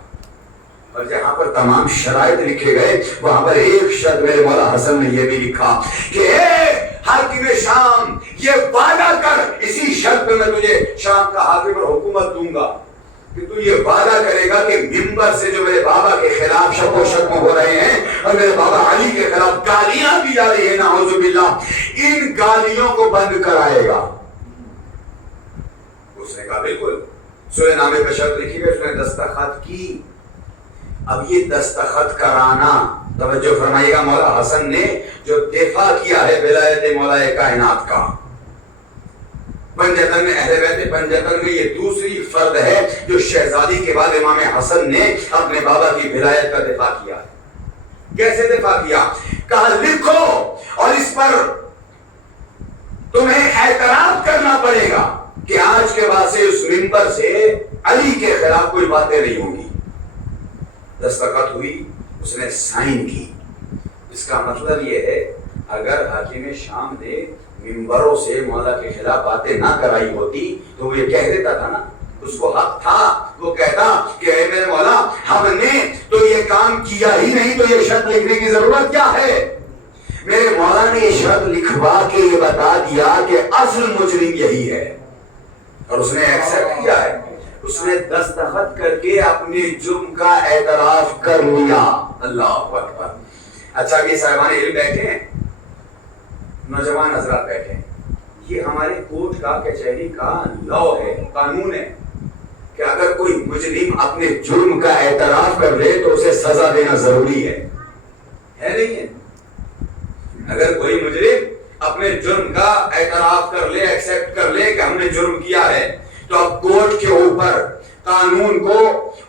اور جہاں پر تمام شرائط لکھے گئے وہاں پر ایک شرط میرے مولا حسن نے یہ بھی لکھا کہ اے حاکم شام، یہ وعدہ کر، اسی شرط پہ میں تجھے شام کا حاکم اور حکومت دوں گا کہ تو یہ وعدہ کرے گا کہ منبر سے جو میرے بابا کے خلاف شک و شتم ہو رہے ہیں اور میرے بابا علی کے خلاف گالیاں دی جا رہی ہیں نعوذ باللہ، ان گالیوں کو بند کرائے گا۔ اس نے کہا بالکل، صلح نامے پہ شرط لکھی گئی، اس نے دستخط کی۔ اب یہ دستخط کرانا، توجہ فرمائیے گا، مولا حسن نے جو دفاع کیا ہے ولایت مولا کائنات کا، پنجتن میں اہل بیت پنجتن میں یہ دوسری فرد ہے جو شہزادی کے بعد امام حسن نے اپنے بابا کی ولایت کا دفاع کیا ہے۔ کیسے دفاع کیا؟ کہا لکھو اور اس پر تمہیں اعتراف کرنا پڑے گا کہ آج کے بعد سے اس منبر سے علی کے خلاف کوئی باتیں نہیں ہوں گی۔ دستخط ہوئی، اس نے سائن کی۔ اس کا مطلب یہ ہے اگر حاکم شام نے منبروں سے مولا کے خلاف باتیں نہ کرائی ہوتی تو وہ یہ کہہ دیتا تھا نا، اس کو حق تھا، وہ کہتا کہ اے میرے مولا ہم نے تو یہ کام کیا ہی نہیں، تو یہ شرط لکھنے کی ضرورت کیا ہے؟ میرے مولا نے یہ شرط لکھوا کے یہ بتا دیا کہ اصل مجرم یہی ہے، اور اس نے ایکسپٹ کیا ہے، اس نے دستخط کر کے اپنے جرم کا اعتراف کر لیا۔ اللہ اکبر۔ اچھا یہ صاحبان علم بیٹھے ہیں، نوجوان حضرات بیٹھے ہیں، یہ ہمارے کورٹ کا کچہری کا لا ہے، قانون ہے کہ اگر کوئی مجرم اپنے جرم کا اعتراف کر لے تو اسے سزا دینا ضروری ہے نہیں ہے؟ اگر کوئی مجرم اپنے جرم کا اعتراف کر لے، ایکسپٹ کر لے کہ ہم نے جرم کیا ہے، تو اب کورٹ کے اوپر قانون کو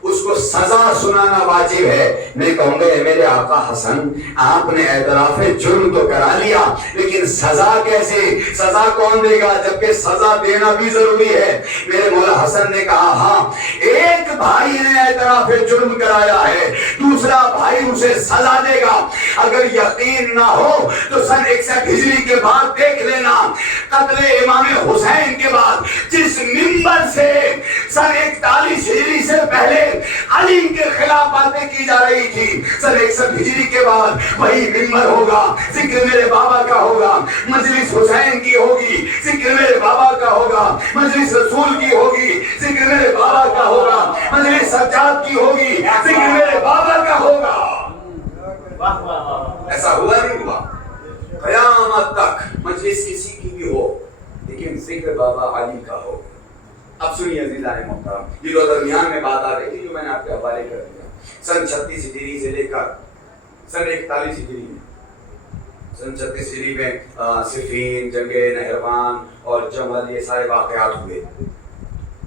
اس کو سزا سنانا واجب ہے۔ میں کہوں گا میرے آقا حسن، آپ نے اعتراف جرم تو کرا لیا، لیکن سزا کیسے؟ سزا کون دے گا جبکہ سزا دینا بھی ضروری ہے؟ میرے مولا حسن نے کہا ہاں، ایک بھائی نے اعتراف جرم کرایا ہے، دوسرا بھائی اسے سزا دے گا۔ اگر یقین نہ ہو تو سن 61 ہجری کے بعد دیکھ لینا، قتل امام حسین کے بعد جس منبر سے سن 41 ہجری سے پہلے علی کے خلاف باتیں کی جا رہی تھی، سن 61 ہجری کے بعد وہی منبر ہوگا، ذکر میرے بابا کا ہوگا، مجلس حسین کی ہوگی، ذکر میرے بابا کا ہوگا، مجلس رسول کی ہوگی، ذکر میرے بابا کا ہوگا، مجلس سجاد کی ہوگی، ذکر میرے بابا کا ہوگا۔ ایسا ہوا نہیں ہوا؟ قیامت تک مجلس کسی کی بھی ہو لیکن ذکر بابا علی کا ہو۔ اب سنیے عزیزان محترم، یہ جو درمیان میں بات آ رہی تھی جو میں نے آپ کے حوالے کر دیا، سن 36 ہجری سے لے کر سن 41 ہجری میں، سن 36 ہجری میں صفین، جنگ نہروان اور جمل، یہ سارے واقعات ہوئے۔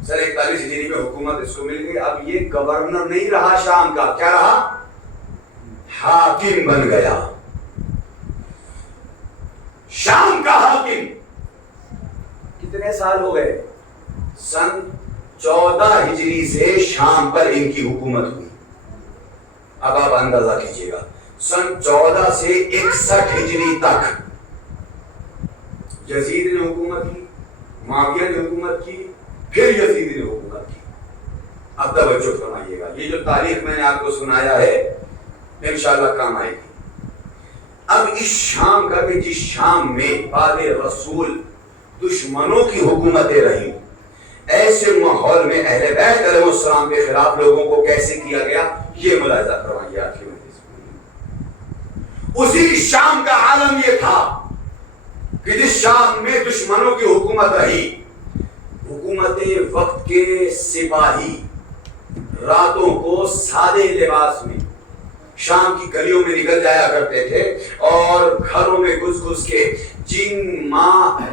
سن 41 ہجری میں حکومت اس کو مل گئی، اب یہ گورنر نہیں رہا شام کا، کیا رہا؟ حاکم بن گیا، شام کا حاکم۔ کتنے سال ہو گئے؟ سن 14 ہجری سے شام پر ان کی حکومت ہوئی۔ اب آپ اندازہ کیجئے گا، سن 14 سے 61 ہجری تک یزید نے حکومت کی، معاویہ نے حکومت کی، پھر یزید نے حکومت کی۔ اب توجہ فرمائیے گا، یہ جو تاریخ میں نے آپ کو سنایا ہے انشاءاللہ کام آئے گی۔ اب اس شام کا کہ جس شام میں بعد رسول دشمنوں کی حکومتیں رہیں، ایسے ماحول میں اہل بیت علیہ السلام کے خلاف لوگوں کو کیسے کیا گیا، یہ ملاحظہ کروائیے آپ کی مجلس۔ اسی شام کا عالم یہ تھا کہ جس شام میں دشمنوں کی حکومت رہی، حکومت وقت کے سپاہی راتوں کو سادے لباس میں شام کی گلیوں میں نکل جایا کرتے تھے اور گھروں میں گھس گھس کے جن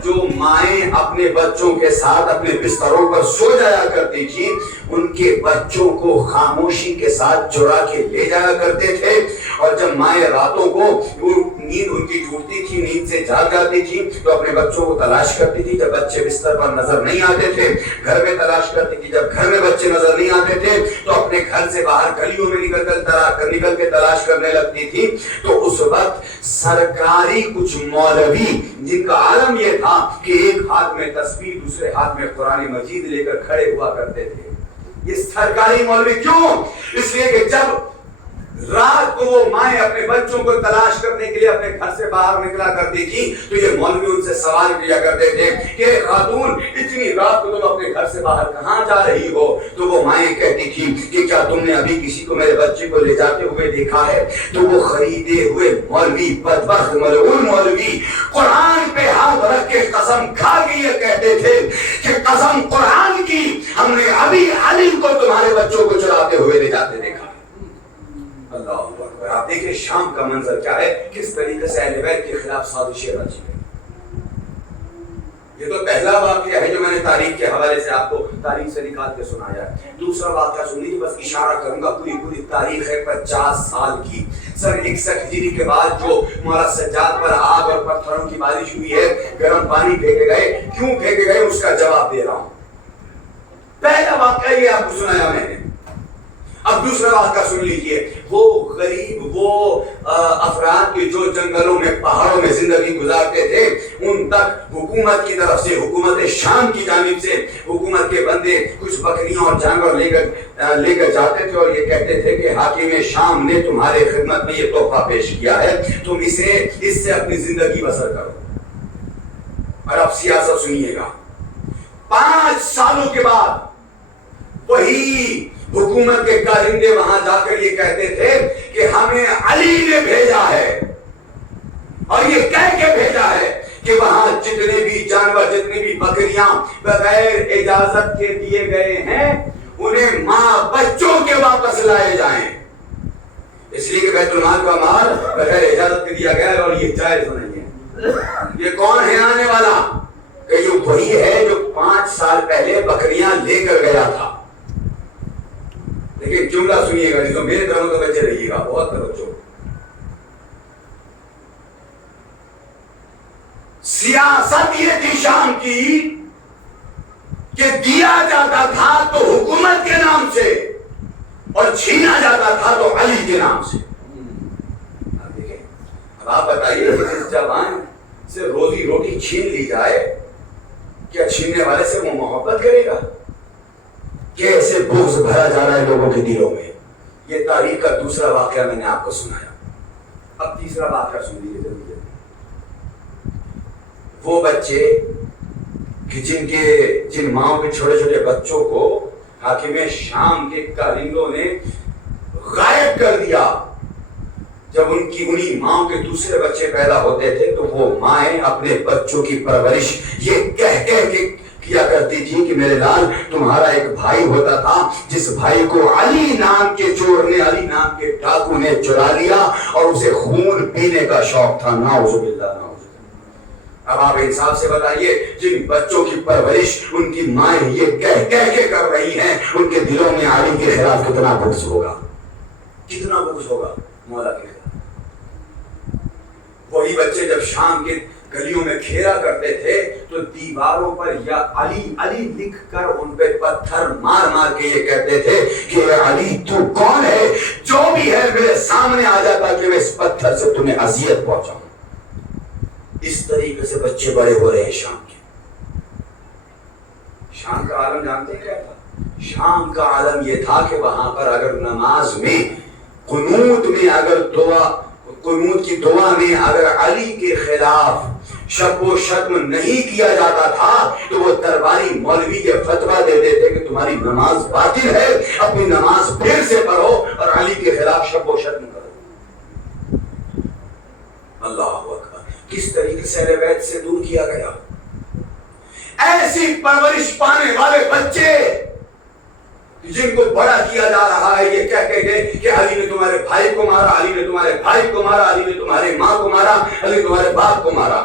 جو مائیں اپنے بچوں کے ساتھ اپنے بستروں پر سو جایا کرتی تھی، ان کے بچوں کو خاموشی کے ساتھ چرا کے لے جایا کرتے تھے، اور جب مائیں راتوں کو نیند ان کی ٹوٹتی تھی، نیند سے جاگ جاتی تھی، تو اپنے بچوں کو تلاش کرتی تھی۔ جب بچے بستر پر نظر نہیں آتے تھے گھر میں تلاش کرتی تھی، جب گھر میں بچے نظر نہیں آتے تھے تو اپنے گھر سے باہر گلیوں میں نکل کے تلاش کرنے لگتی تھی۔ تو اس وقت سرکاری کچھ مولوی جن کا عالم یہ تھا کہ ایک ہاتھ میں تسبیح دوسرے ہاتھ میں قرآن مجید لے کر کھڑے ہوا کرتے تھے۔ یہ سرکاری مولوی کیوں؟ اس لیے کہ جب رات کو وہ مائیں اپنے بچوں کو تلاش کرنے کے لیے اپنے گھر سے باہر نکلا کرتی تھی تو یہ مولوی ان سے سوال کیا کرتے تھے کہ خاتون اتنی رات کو تم اپنے گھر سے باہر کہاں جا رہی ہو؟ تو وہ مائیں کہتی تھی کہ کیا تم نے ابھی کسی کو میرے بچے کو لے جاتے ہوئے دیکھا ہے؟ تو وہ خریدے ہوئے مولوی، بدبخت ملعون مولوی، قرآن پہ ہاتھ رکھ کے قسم کھا کے یہ کہتے تھے کہ قسم قرآن کی، ہم نے ابھی علی کو تمہارے بچوں کو چراتے ہوئے لے جاتے دیکھا۔ اللہ اکبر۔ آپ دیکھیں شام کا منظر کیا ہے، کس طریقے سے اہل بیت کے خلاف سازشیں رچی گئی۔ یہ تو پہلا واقعہ ہے جو میں نے تاریخ کے حوالے سے آپ کو تاریخ سے نکال کے سنایا ہے۔ دوسرا واقعہ سن لیجیے، بس اشارہ کروں گا، پوری تاریخ ہے 50 سال کی۔ سن 61 ہجری کے بعد جو مولا سجاد پر آگ اور پتھروں کی بارش ہوئی ہے، گرم پانی پھینکے گئے، کیوں پھینکے گئے اس کا جواب دے رہا ہوں۔ پہلا واقعہ یہ آپ کو سنایا میں نے۔ اب دوسرا واقعہ سن لیجئے، وہ غریب، وہ افراد کے جو جنگلوں میں پہاڑوں میں زندگی گزارتے تھے، ان تک حکومت کی طرف سے، حکومت شام کی جانب سے حکومت کے بندے کچھ بکریاں اور جانور لے کر جاتے تھے اور یہ کہتے تھے کہ حاکم شام نے تمہارے خدمت میں یہ تحفہ پیش کیا ہے، تم اس سے اپنی زندگی بسر کرو۔ اور اب سیاست سنیے گا، 5 سالوں کے بعد وہی حکومت کے کارندے وہاں جا کر یہ کہتے تھے کہ ہمیں علی نے بھیجا ہے، اور یہ کہہ کے بھیجا ہے کہ وہاں جتنے بھی جانور، جتنے بھی بکریاں بغیر اجازت کے دیے گئے ہیں انہیں ماں بچوں کے واپس لائے جائیں، اس لیے کہ بیت المال کا مال بغیر اجازت کے دیا گیا ہے اور یہ جائز نہیں ہے۔ یہ کون ہے آنے والا؟ کہ یہ وہی ہے جو 5 سال پہلے بکریاں لے کر گیا تھا۔ لیکن جملہ سنیے گا، جو میرے طرح تو بچے رہیے گا، بہت توجہ۔ سیاست یہ تھی شام کی کہ دیا جاتا تھا تو حکومت کے نام سے اور چھینا جاتا تھا تو علی کے نام سے۔ اب دیکھیں، اب آپ بتائیے جس جوان سے روزی روٹی چھین لی جائے، کیا چھیننے والے سے وہ محبت کرے گا؟ کیسے بغض بھرا جا رہا ہے لوگوں کے دلوں میں۔ یہ تاریخ کا دوسرا واقعہ میں نے آپ کو سنایا، اب تیسرا واقعہ سن لیجیے جلدی جلدی۔ وہ بچے کہ جن ماؤں کے چھوٹے چھوٹے بچوں کو حاکم شام کے کارندوں نے غائب کر دیا، جب انہی ماؤں کے دوسرے بچے پیدا ہوتے تھے تو وہ مائیں اپنے بچوں کی پرورش یہ کہہ کے کیا کرتی تھی کہ میرے لال تمہارا ایک بھائی ہوتا تھا جس بھائی کو علی نام کے چور نے، علی نام کے ڈاکو نے چرا لیا اور اسے خون پینے کا شوق تھا۔ نعوذ باللہ، نعوذ۔ اب آپ انصاف سے بتائیے، جن بچوں کی پرورش ان کی مائیں یہ کہہ کے کر رہی ہیں، ان کے دلوں میں علی کے خلاف کتنا بغض ہوگا، کتنا بغض ہوگا مولا کے خلاف۔ وہی بچے جب شام کے گلیوں میں کھیلا کرتے تھے تو دیواروں پر یا علی علی لکھ کر ان پہ پتھر مار مار کے یہ کہتے تھے کہ علی تو کون ہے؟ جو بھی ہے میرے سامنے آ جاتا کہ میں اس پتھر سے تمہیں اذیت پہنچاؤں۔ اس طریقے سے بچے بڑے ہو رہے ہیں شام کے۔ شام کا عالم جانتے ہیں کیا تھا؟ شام کا عالم یہ تھا کہ وہاں پر اگر نماز میں قنوت میں اگر قنوت کی دعا میں اگر علی کے خلاف شب و شتم نہیں کیا جاتا تھا تو وہ درباری مولوی یہ فتویٰ دیتے تھے کہ تمہاری نماز باطل ہے، اپنی نماز پھر سے پڑھو اور علی کے خلاف شب و شتم کرو۔ اللہ اکبر، کس طریقے سے اہل بیت سے دور کیا گیا۔ ایسی پرورش پانے والے بچے جن کو بڑا کیا جا رہا ہے یہ کہہ کے کہ علی نے تمہارے بھائی کو مارا، علی نے تمہارے بھائی کو مارا، علی نے تمہارے ماں کو مارا، علی نے تمہارے باپ کو مارا،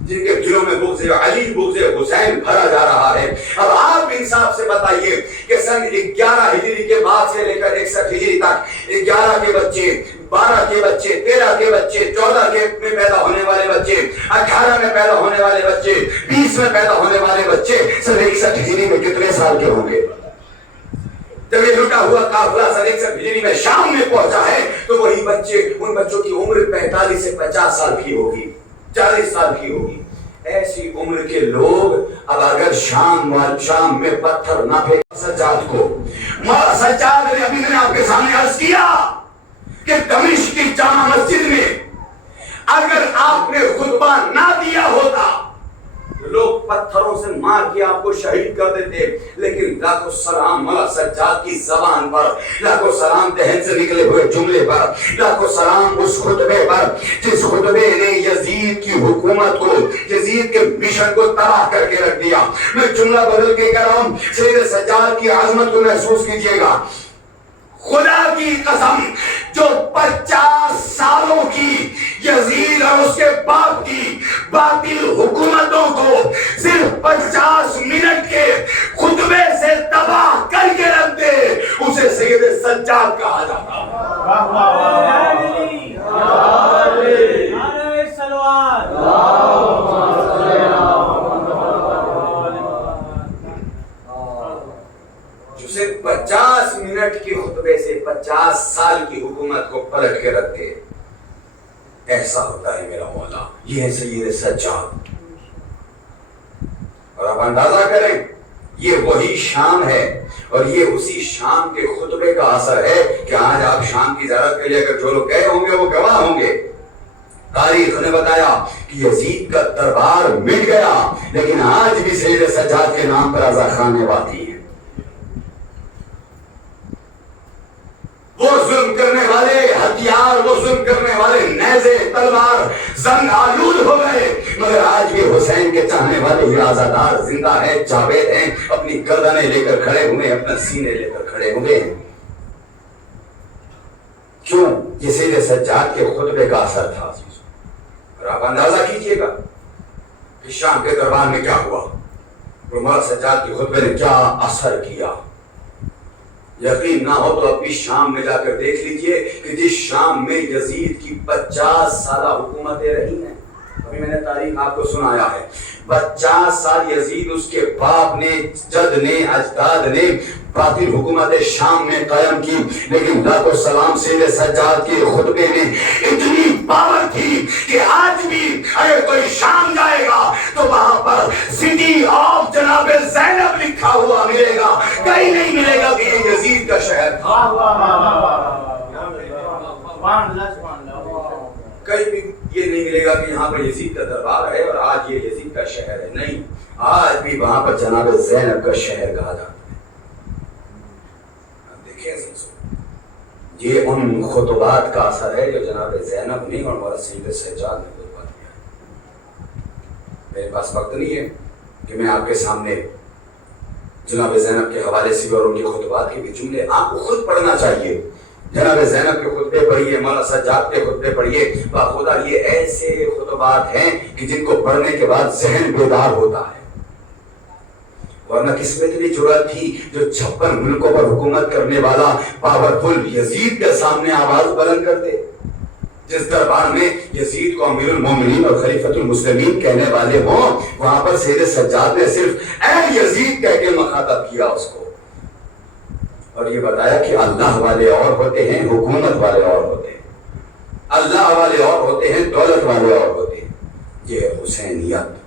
جن کے دلوں میں بغض علی بغض حسین بھرا جا رہا ہے۔ اب آپ انصاف سے بتائیے کہ سن 11 ہجری کے بعد سے لے کر 61 ہجری تک 11 کے بچے، 12 کے بچے، 13 کے بچے، 14 کے میں پیدا ہونے والے بچے، 18 میں پیدا ہونے والے بچے، 20 میں پیدا ہونے والے بچے سن 61 ہجری میں کتنے سال کے ہوں گے؟ جب یہ لٹا ہوا قافلہ سن 61 ہجری میں شام میں پہنچا ہے تو وہی بچے، ان بچوں کی عمر 45 سے 50 سال کی ہوگی، 40 سال کی ہوگی۔ ایسی عمر کے لوگ اب اگر شام میں پتھر نہ پھینک سجاد کو، سجاد نے ابھی میں نے آپ کے سامنے عرض کیا کہ دمشق کی جامع مسجد میں اگر آپ نے خطبہ نہ دیا ہوتا لوگ پتھروں سے مار کے آپ کو شہید کر دیتے، لیکن لاکھوں سلام مولا سجاد کی زبان پر، لاکھوں سلام دہن سے نکلے ہوئے جملے پر، لاکھوں سلام اس خطبے پر جس خطبے نے یزید کی حکومت کو، یزید کے مشن کو تباہ کر کے رکھ دیا۔ میں جملہ بدل کے کہہ رہا ہوں، سید سجاد کی عظمت کو محسوس کیجئے گا۔ خدا کی قسم، جو 50 سالوں کی یزید اور اس کے باپ کی باطل حکومتوں کو صرف 50 منٹ کے خطبے سے تباہ کر کے رکھ دے، اسے سید سجاد کہا جاتا ہے۔ جو صرف 50 منٹ کے خطبے سے 50 سال کی حکومت کو پلٹ کے رکھ دے، ایسا ہوتا ہے میرا مولا، یہ ہے سید سجاد۔ اور آپ اندازہ کریں، یہ وہی شام ہے اور یہ اسی شام کے خطبے کا اثر ہے کہ آج آپ شام کی زیارت کے لیے اگر جو لوگ گئے ہوں گے وہ گواہ ہوں گے۔ تاریخ نے بتایا کہ یزید کا دربار مٹ گیا، لیکن آج بھی سید سجاد کے نام پر عزا خانے باقی ہیں۔ وہ ظلم کرنے والے ہتھیار، وہ ظلم کرنے والے نیزے تلوار زنگ آلود ہو گئے، مگر آج بھی حسین کے چاہنے والے یہ آزادار زندہ ہیں، جاوید ہیں، اپنی گردنیں لے کر کھڑے ہوئے ہیں، اپنا سینے لے کر کھڑے ہوئے ہیں۔ کیوں؟ یہ سید سجاد کے خطبے کا اثر تھا۔ اور آپ اندازہ کیجئے گا کہ شام کے دربار میں کیا ہوا، مولانا سجاد کے خطبے نے کیا اثر کیا۔ یقین نہ ہو تو اپنی شام میں جا کر دیکھ لیجئے کہ جس شام میں یزید کی 50 سالہ حکومتیں رہی ہیں، ابھی میں نے تاریخ آپ کو سنایا ہے، 50 سال یزید اس کے باپ نے، جد نے، اجداد نے باطل حکومت شام میں قائم کی، لیکن لاکھ و سلام سید سجاد کے خطبے میں اتنی پاور تھی کہ آج بھی اگر کوئی شام جائے گا تو وہاں پر سٹی آف جناب زینب لکھا ہوا ملے گا، کہیں نہیں ملے گا کہ یہ یزید کا شہر تھا۔ کہیں بھی یہ نہیں ملے گا کہ یہاں پر یزید کا دربار ہے اور آج یہ یزید کا شہر ہے، نہیں، آج بھی وہاں پر جناب زینب کا شہر کہا جاتا ہے۔ یہ ان خطبات کا اثر ہے جو جناب زینب نے اور مولانا سید سجاد نے خطبہ دیا ہے۔ میرے پاس وقت نہیں ہے کہ میں آپ کے سامنے جناب زینب کے حوالے سے اور ان کے خطبات کے بھی جملے، آپ کو خود پڑھنا چاہیے۔ جناب زینب کے خطبے پڑھیے، مولانا سجاد کے خطبے پڑھیے، باخدا یہ ایسے خطبات ہیں کہ جن کو پڑھنے کے بعد ذہن بیدار ہوتا ہے۔ ورنہ کس میں اتنی جرأت تھی جو 56 ملکوں پر حکومت کرنے والا پاورفل یزید کے سامنے آواز بلند کر دے، جس دربار میں یزید کو امیر المومنین اور خلیفۃ المسلمین کہنے والے ہوں، وہاں پر سید سجاد نے صرف اے یزید کہہ کے مخاطب کیا اس کو، اور یہ بتایا کہ اللہ والے اور ہوتے ہیں، حکومت والے اور ہوتے ہیں، اللہ والے اور ہوتے ہیں، دولت والے اور ہوتے ہیں۔ یہ ہے حسینیت۔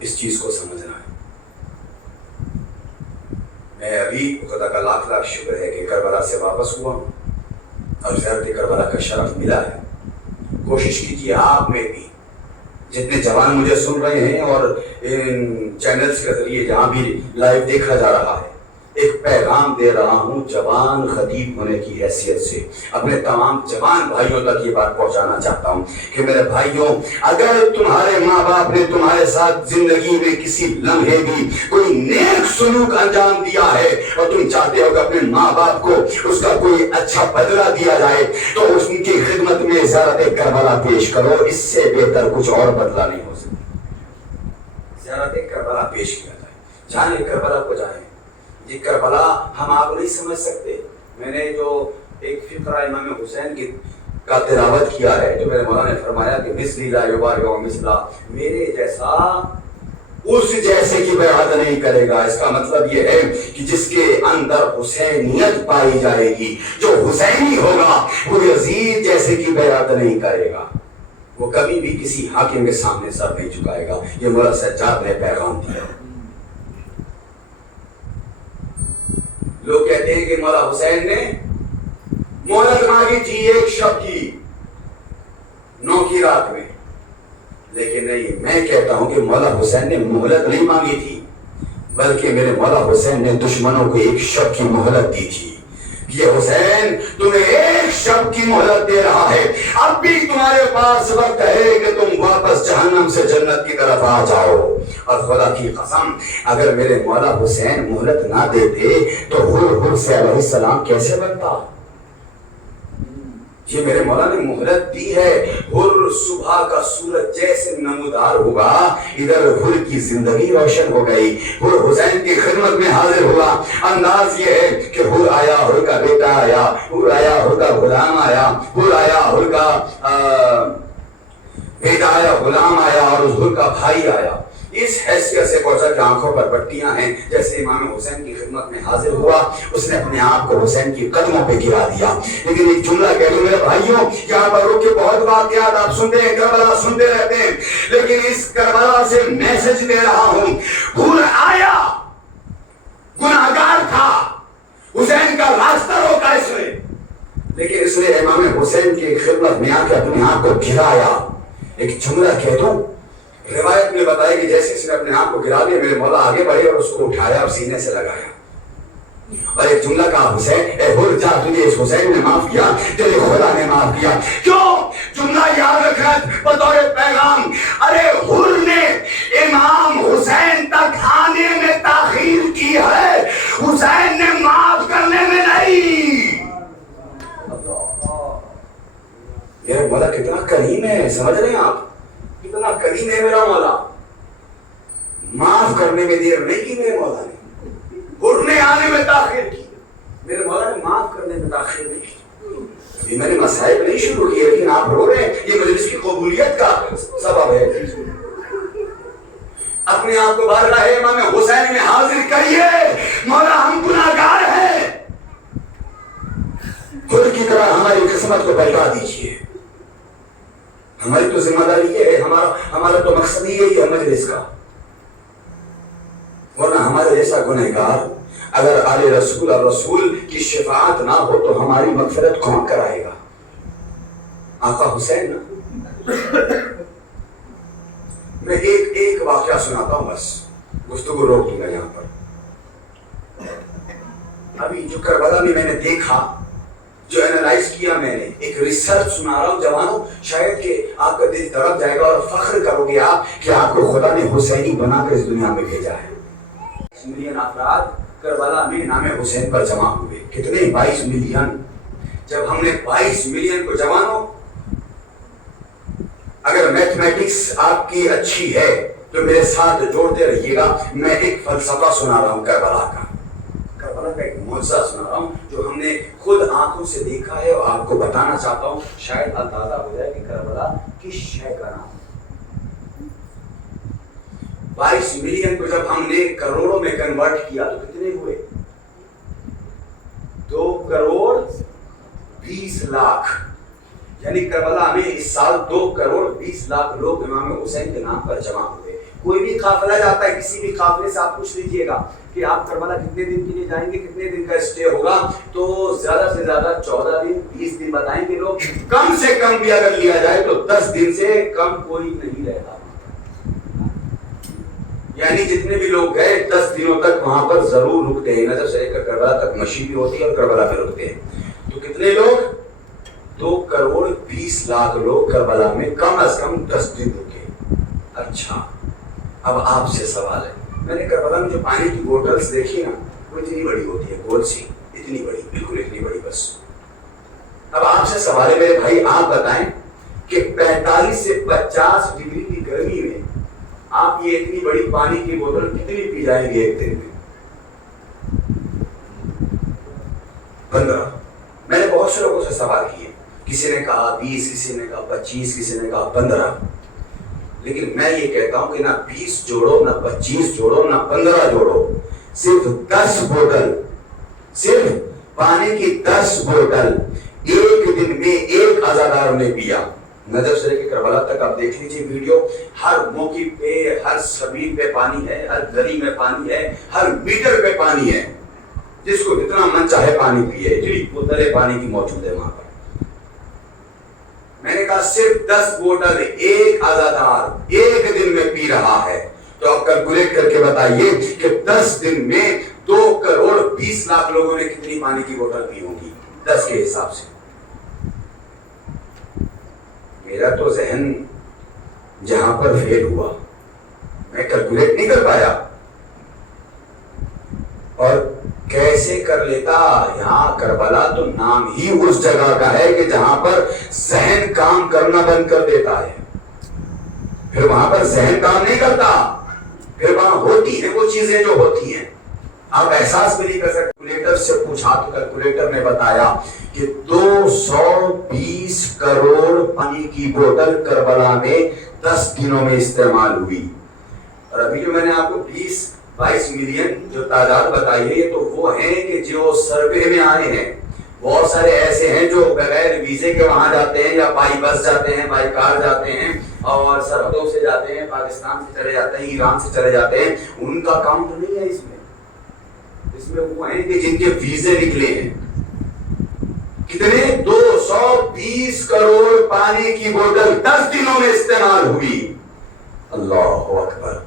اس چیز کو سمجھنا ہے۔ میں ابھی خدا کا لاکھ لاکھ شکر ہے کہ کربلا سے واپس ہوا ہوں اور زیارت کربلا کا شرف ملا ہے۔ کوشش کیجیے آپ میں بھی، جتنے جوان مجھے سن رہے ہیں اور ان چینلز کے ذریعے جہاں بھی لائیو دیکھا جا رہا ہے، ایک پیغام دے رہا ہوں جوان خطیب ہونے کی حیثیت سے، اپنے تمام جوان بھائیوں تک یہ بات پہنچانا چاہتا ہوں کہ میرے بھائیوں، اگر تمہارے ماں باپ نے تمہارے ساتھ زندگی میں کسی لمحے بھی کوئی نیک سلوک انجام دیا ہے اور تم چاہتے ہو کہ اپنے ماں باپ کو اس کا کوئی اچھا بدلہ دیا جائے، تو اس کی خدمت میں زیارت کربلا پیش کرو، اس سے بہتر کچھ اور بدلہ نہیں ہو سکتا۔ زیارت کربلا پیش کیا جائے، جانے کربلا کو جائیں۔ یہ کربلا ہم آپ نہیں سمجھ سکتے۔ میں نے جو ایک فقرہ امام حسین کی کا تلاوت کیا ہے، جو میرے مولانا نے فرمایا کہ مثلی لا یبارئ مثلا، میرے جیسا اس جیسے کی بیعت نہیں کرے گا۔ اس کا مطلب یہ ہے کہ جس کے اندر حسینیت پائی جائے گی، جو حسینی ہوگا، وہ یزید جیسے کی بیعت نہیں کرے گا، وہ کبھی بھی کسی حاکم کے سامنے سر نہیں جھکائے گا۔ یہ مولانا سجاد نے پیغام دیا۔ لوگ کہتے ہیں کہ مولا حسین نے مہلت مانگی تھی ایک شب کی 9 کی رات میں، لیکن نہیں، میں کہتا ہوں کہ مولا حسین نے مہلت نہیں مانگی تھی، بلکہ میرے مولا حسین نے دشمنوں کو ایک شب کی مہلت دی تھی۔ یہ حسین تمہیں ایک شب کی مہلت دے رہا ہے، اب بھی تمہارے پاس وقت ہے کہ تم واپس جہنم سے جنت کی طرف آ جاؤ۔ اور خدا کی قسم، اگر میرے مولا حسین مہلت نہ دیتے تو حر سے علیہ السلام کیسے بنتا؟ یہ میرے مولا نے مہلت دی ہے۔ حر صبح کا سورج جیسے نمودار ہوگا، ادھر حر کی زندگی روشن ہو گئی، حر حسین کی خدمت میں حاضر ہوا۔ انداز یہ ہے کہ حر آیا، حر کا بیٹا آیا، حر آیا، حر کا غلام آیا، حر آیا، حر کا بیٹا آیا، غلام آیا، اور اس حر کا بھائی آیا۔ اس حیثیت سے پہنچا کہ آنکھوں پر پٹیاں ہیں۔ جیسے امام حسین کی خدمت میں حاضر ہوا، اس نے اپنے آپ کو حسین کی قدموں پہ گرا دیا۔ لیکن ایک جملہ کہہ دوں میرے بھائیوں، یہاں پر رک کے بہت واقعات آپ سنتے ہیں، کربلا سنتے رہتے ہیں، لیکن اس کربلا سے میسج دے رہا ہوں، حر آیا، گناہگار تھا، حسین کا راستہ روکا اس نے، لیکن اس نے امام حسین کی خدمت میں آ کے اپنے آپ کو گرایا۔ ایک جملہ کہہ دوں، روایت میں بتایا کہ جیسے اس نے اپنے آپ کو گرا دیا، میرے مولا آگے بڑھے اور اس کو اٹھایا اور سینے سے لگایا۔ اور ایک جملہ کہا حسین اے حر جا تجھے اس حسین نے معاف کیا تیرے خدا نے معاف کیا. کیوں؟ جملہ یاد رکھنا بطور پیغام. ارے حر نے امام حسین تک آنے میں تاخیر کی ہے, حسین نے معاف کرنے میں نہیں. میرا مولا کتنا کریم ہے, سمجھ رہے ہیں آپ؟ کتنا کریم ہے میرا مولا. معاف کرنے میں دیر نہیں کی میرے مولا نے, اٹھنے آنے میں تاخیر کی. میرے مولا نے معاف کرنے میں تاخیر نہیں کی. یہ میں نے مسائل نہیں شروع کیے, لیکن آپ رو رہے ہیں, یہ مجلس کی قبولیت کا سبب ہے. اپنے آپ کو بارگاہ امام حسین میں حاضر کریے, مولا ہم گناہگار ہیں, خود کی طرح ہماری قسمت کو پلٹا دیجیے. ہماری تو ذمہ داری یہ ہے, ہمارا تو مقصد ہی یہی ہے مجلس کا. ورنہ ہمارے جیسا گنہگار اگر آل رسول اور رسول کی شفاعت نہ ہو تو ہماری مغفرت کون کرائے گا؟ آقا حسین نا. میں ایک واقعہ سناتا ہوں, بس گفتگو روک دوں گا یہاں پر. ابھی جو کربلا میں نے دیکھا, جو اینالائز کیا میں نے, ایک ریسرچ سنا رہا ہوں جوانوں, شاید کہ آپ کا دل دھڑک جائے گا اور فخر کرو گے آپ کہ آپ کو خدا نے حسینی بنا کر اس دنیا میں بھیجا ہے. 22 ملین افراد کربلا میں نام حسین پر جمع ہوئے. کتنے؟ 22 ملین. جب ہم نے 22 ملین کو جوانوں, اگر میتھمیٹکس آپ کی اچھی ہے تو میرے ساتھ جوڑتے رہیے گا. میں ایک فلسفہ سنا رہا ہوں کربلا کا, کربلا کا ایک معجزہ سنا رہا ہوں جو ہم نے خود آنکھوں سے دیکھا ہے اور آپ کو بتانا چاہتا ہوں, شاید اندازہ ہو جائے کہ کربلا کس شے کا نام. 22 ملین کو جب ہم نے کروڑوں میں کنورٹ کیا تو کتنے ہوئے؟ 2 کروڑ 20 لاکھ. یعنی کربلا میں اس سال 2 کروڑ 20 لاکھ لوگ امام حسین کے نام پر جمع ہوئے. کوئی بھی قافلہ جاتا ہے, کسی بھی قافلے سے آپ پوچھ لیجئے گا کہ آپ کربلا کتنے دن کے لیے جائیں گے, کتنے دن کا اسٹے ہوگا, تو زیادہ سے زیادہ 14 دن 20 دن بتائیں گے لوگ. کم سے کم بھی اگر لیا جائے تو 10 دن سے کم کوئی نہیں رہتا. یعنی جتنے بھی لوگ گئے 10 دنوں تک وہاں پر ضرور رکتے ہیں. نجف سے لے کر کربلا تک مشی بھی ہوتی ہے اور کربلا میں رکتے ہیں. تو کتنے لوگ؟ 2 کروڑ 20 لاکھ لوگ کربلا میں کم از کم 10 دن رکے. اچھا, اب آپ سے سوال ہے, میں نے کربلا میں جو پانی کی بوٹلز دیکھی نا, وہ اتنی بڑی ہوتی ہے, گول سی, اتنی بڑی, بالکل اتنی بڑی بس. اب آپ سے سوال ہے میرے بھائی, آپ بتائیں کہ 45 سے 50 ڈگری کی گرمی میں آپ یہ اتنی بڑی پانی کی بوتل کتنی پی جائیں گے ایک دن میں؟ 15. میں نے بہت سے لوگوں سے سوال کیے, کسی نے کہا 20, کسی نے کہا 25, کسی نے کہا 15. لیکن میں یہ کہتا ہوں کہ نہ 20 جوڑو, نہ 25 جوڑو, نہ 15 جوڑو, صرف 10 بوتل, صرف پانی کی 10 بوتل ایک دن میں ایک عزادار نے پیا. نجف سے لے کے کربلا تک آپ دیکھ لیجیے ویڈیو, ہر موقع پہ, ہر سبیل پہ پانی ہے, ہر گلی میں پانی ہے, ہر میٹر پہ پانی ہے. جس کو جتنا من چاہے پانی پیے, اتنی بوتلیں پانی کی موجود ہے وہاں پر. میں نے کہا صرف 10 بوتل ایک عزادار ایک دن میں پی رہا ہے, تو آپ کیلکولیٹ کر کے بتائیے کہ 10 دن میں 2 کروڑ 20 لاکھ لوگوں نے کتنی پانی کی بوتل پی ہوگی 10 کے حساب سے. میرا تو ذہن جہاں پر فیل ہوا, میں کیلکولیٹ نہیں کر پایا. اور کیسے کر لیتا؟ یہاں کربلا تو نام ہی اس جگہ کا ہے کہ جہاں پر ذہن کام کرنا بند کر دیتا ہے. پھر وہاں پر ذہن کام نہیں کرتا, پھر وہاں ہوتی ہیں وہ چیزیں جو ہوتی ہیں. آپ احساس بھی نہیں کر سکتے. کیلکولیٹر سے پوچھا تو کیلکولیٹر نے بتایا کہ 220 کروڑ پانی کی بوتل کربلا میں 10 دنوں میں استعمال ہوئی. اور ابھی جو میں نے آپ کو 22 ملین جو تعداد بتائی ہے, یہ تو وہ ہیں کہ جو سروے میں آئے ہیں. بہت سارے ایسے ہیں جو بغیر ویزے کے وہاں جاتے ہیں, یا بائی بس جاتے ہیں, بائی کار جاتے ہیں, اور سرحدوں سے جاتے ہیں, پاکستان سے چلے جاتے ہیں, ایران سے چلے جاتے ہیں. ان کا کام تو نہیں ہے اس میں. اس میں وہ ہیں کہ جن کے ویزے نکلے ہیں. کتنے؟ 220 کروڑ پانی کی بوتل 10 دنوں میں استعمال ہوئی. اللہ اکبر.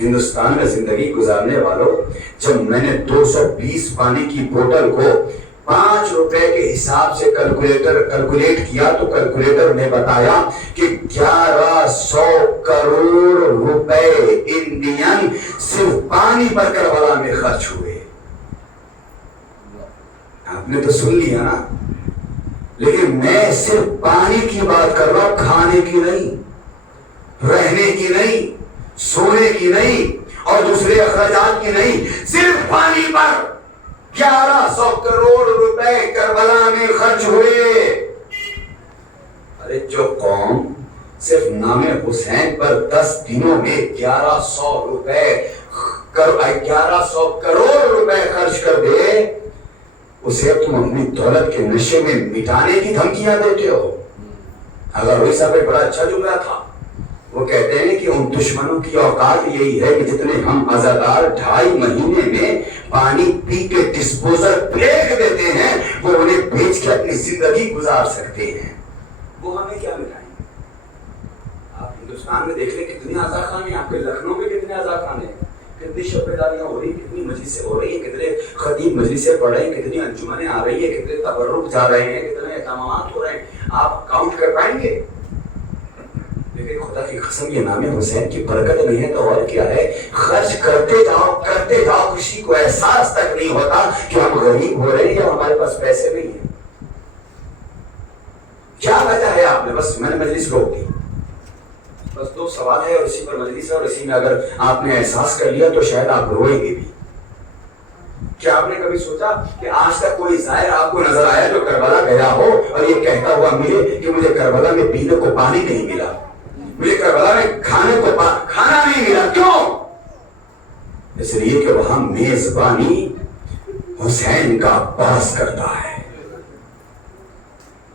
ہندوستان میں زندگی گزارنے والوں، جب میں نے 220 پانی کی بوتل کو 5 روپے کے حساب سے کیلکولیٹ کیا تو کیلکولیٹر نے بتایا کہ 1100 کروڑ روپے انڈین صرف پانی پر کربلا میں خرچ ہوئے۔ آپ نے تو سن لیا نا، لیکن میں صرف پانی کی بات کر رہا ہوں، کھانے کی نہیں، رہنے کی نہیں، سونے کی نہیں اور دوسرے اخراجات کی نہیں، صرف پانی پر 1100 کروڑ روپے کربلا میں خرچ ہوئے۔ ارے جو قوم صرف نام حسین پر 10 دنوں میں 1100 کروڑ روپے خرچ کر دے، اسے تم اپنی دولت کے نشے میں مٹانے کی دھمکیاں دیتے ہو۔ اگر روئی صاحب ایک بڑا اچھا جملہ تھا، وہ کہتے ہیں کہ ان دشمنوں کی اوقات یہی ہے کہ جتنے ہم عزادار 2.5 مہینے میں پانی پی کے ڈسپوزل پھینک دیتے ہیں، وہ انہیں بیچ کے اپنی زندگی گزار سکتے ہیں۔ وہ ہمیں کیا مٹائیں گے؟ آپ ہندوستان میں دیکھ لیں کتنے عزا خانے، آپ کے لکھنؤ میں کتنے عزا خانے ہیں، کتنی شبیداریاں ہو رہی ہیں، کتنی مجلسیں ہو رہی ہیں، کتنے خطیب مجلسیں پڑھ رہے ہیں، کتنی انجمنیں آ رہی ہیں، کتنے تبرک جا رہے ہیں، کتنے اہتمامات ہو رہے ہیں، آپ کاؤنٹ کر پائیں گے؟ لیکن خدا کی قسم یہ نام حسین کی برکت نہیں ہے تو اور کیا ہے؟ خرچ کرتے جاؤ، کسی کو احساس تک نہیں ہوتا کہ ہم غریب ہو رہے ہیں یا ہمارے پاس پیسے نہیں ہیں۔ کیا وجہ ہے؟ آپ نے بس میں نے مجلس روک دی، بس 2 سوال ہے اور اسی پر مجلس ہے، اور اسی میں اگر آپ نے احساس کر لیا تو شاید آپ روئیں گے بھی۔ کیا آپ نے کبھی سوچا کہ آج تک کوئی زائر آپ کو نظر آیا جو کربلا گیا ہو اور یہ کہتا ہوا ملے کہ مجھے کربلا میں پینے کو پانی نہیں ملا، مجھے کربلا میں کھانے کو کھانا نہیں ملا؟ کیوں؟ اس لیے کہ وہاں میزبانی حسین کا عباس کرتا ہے۔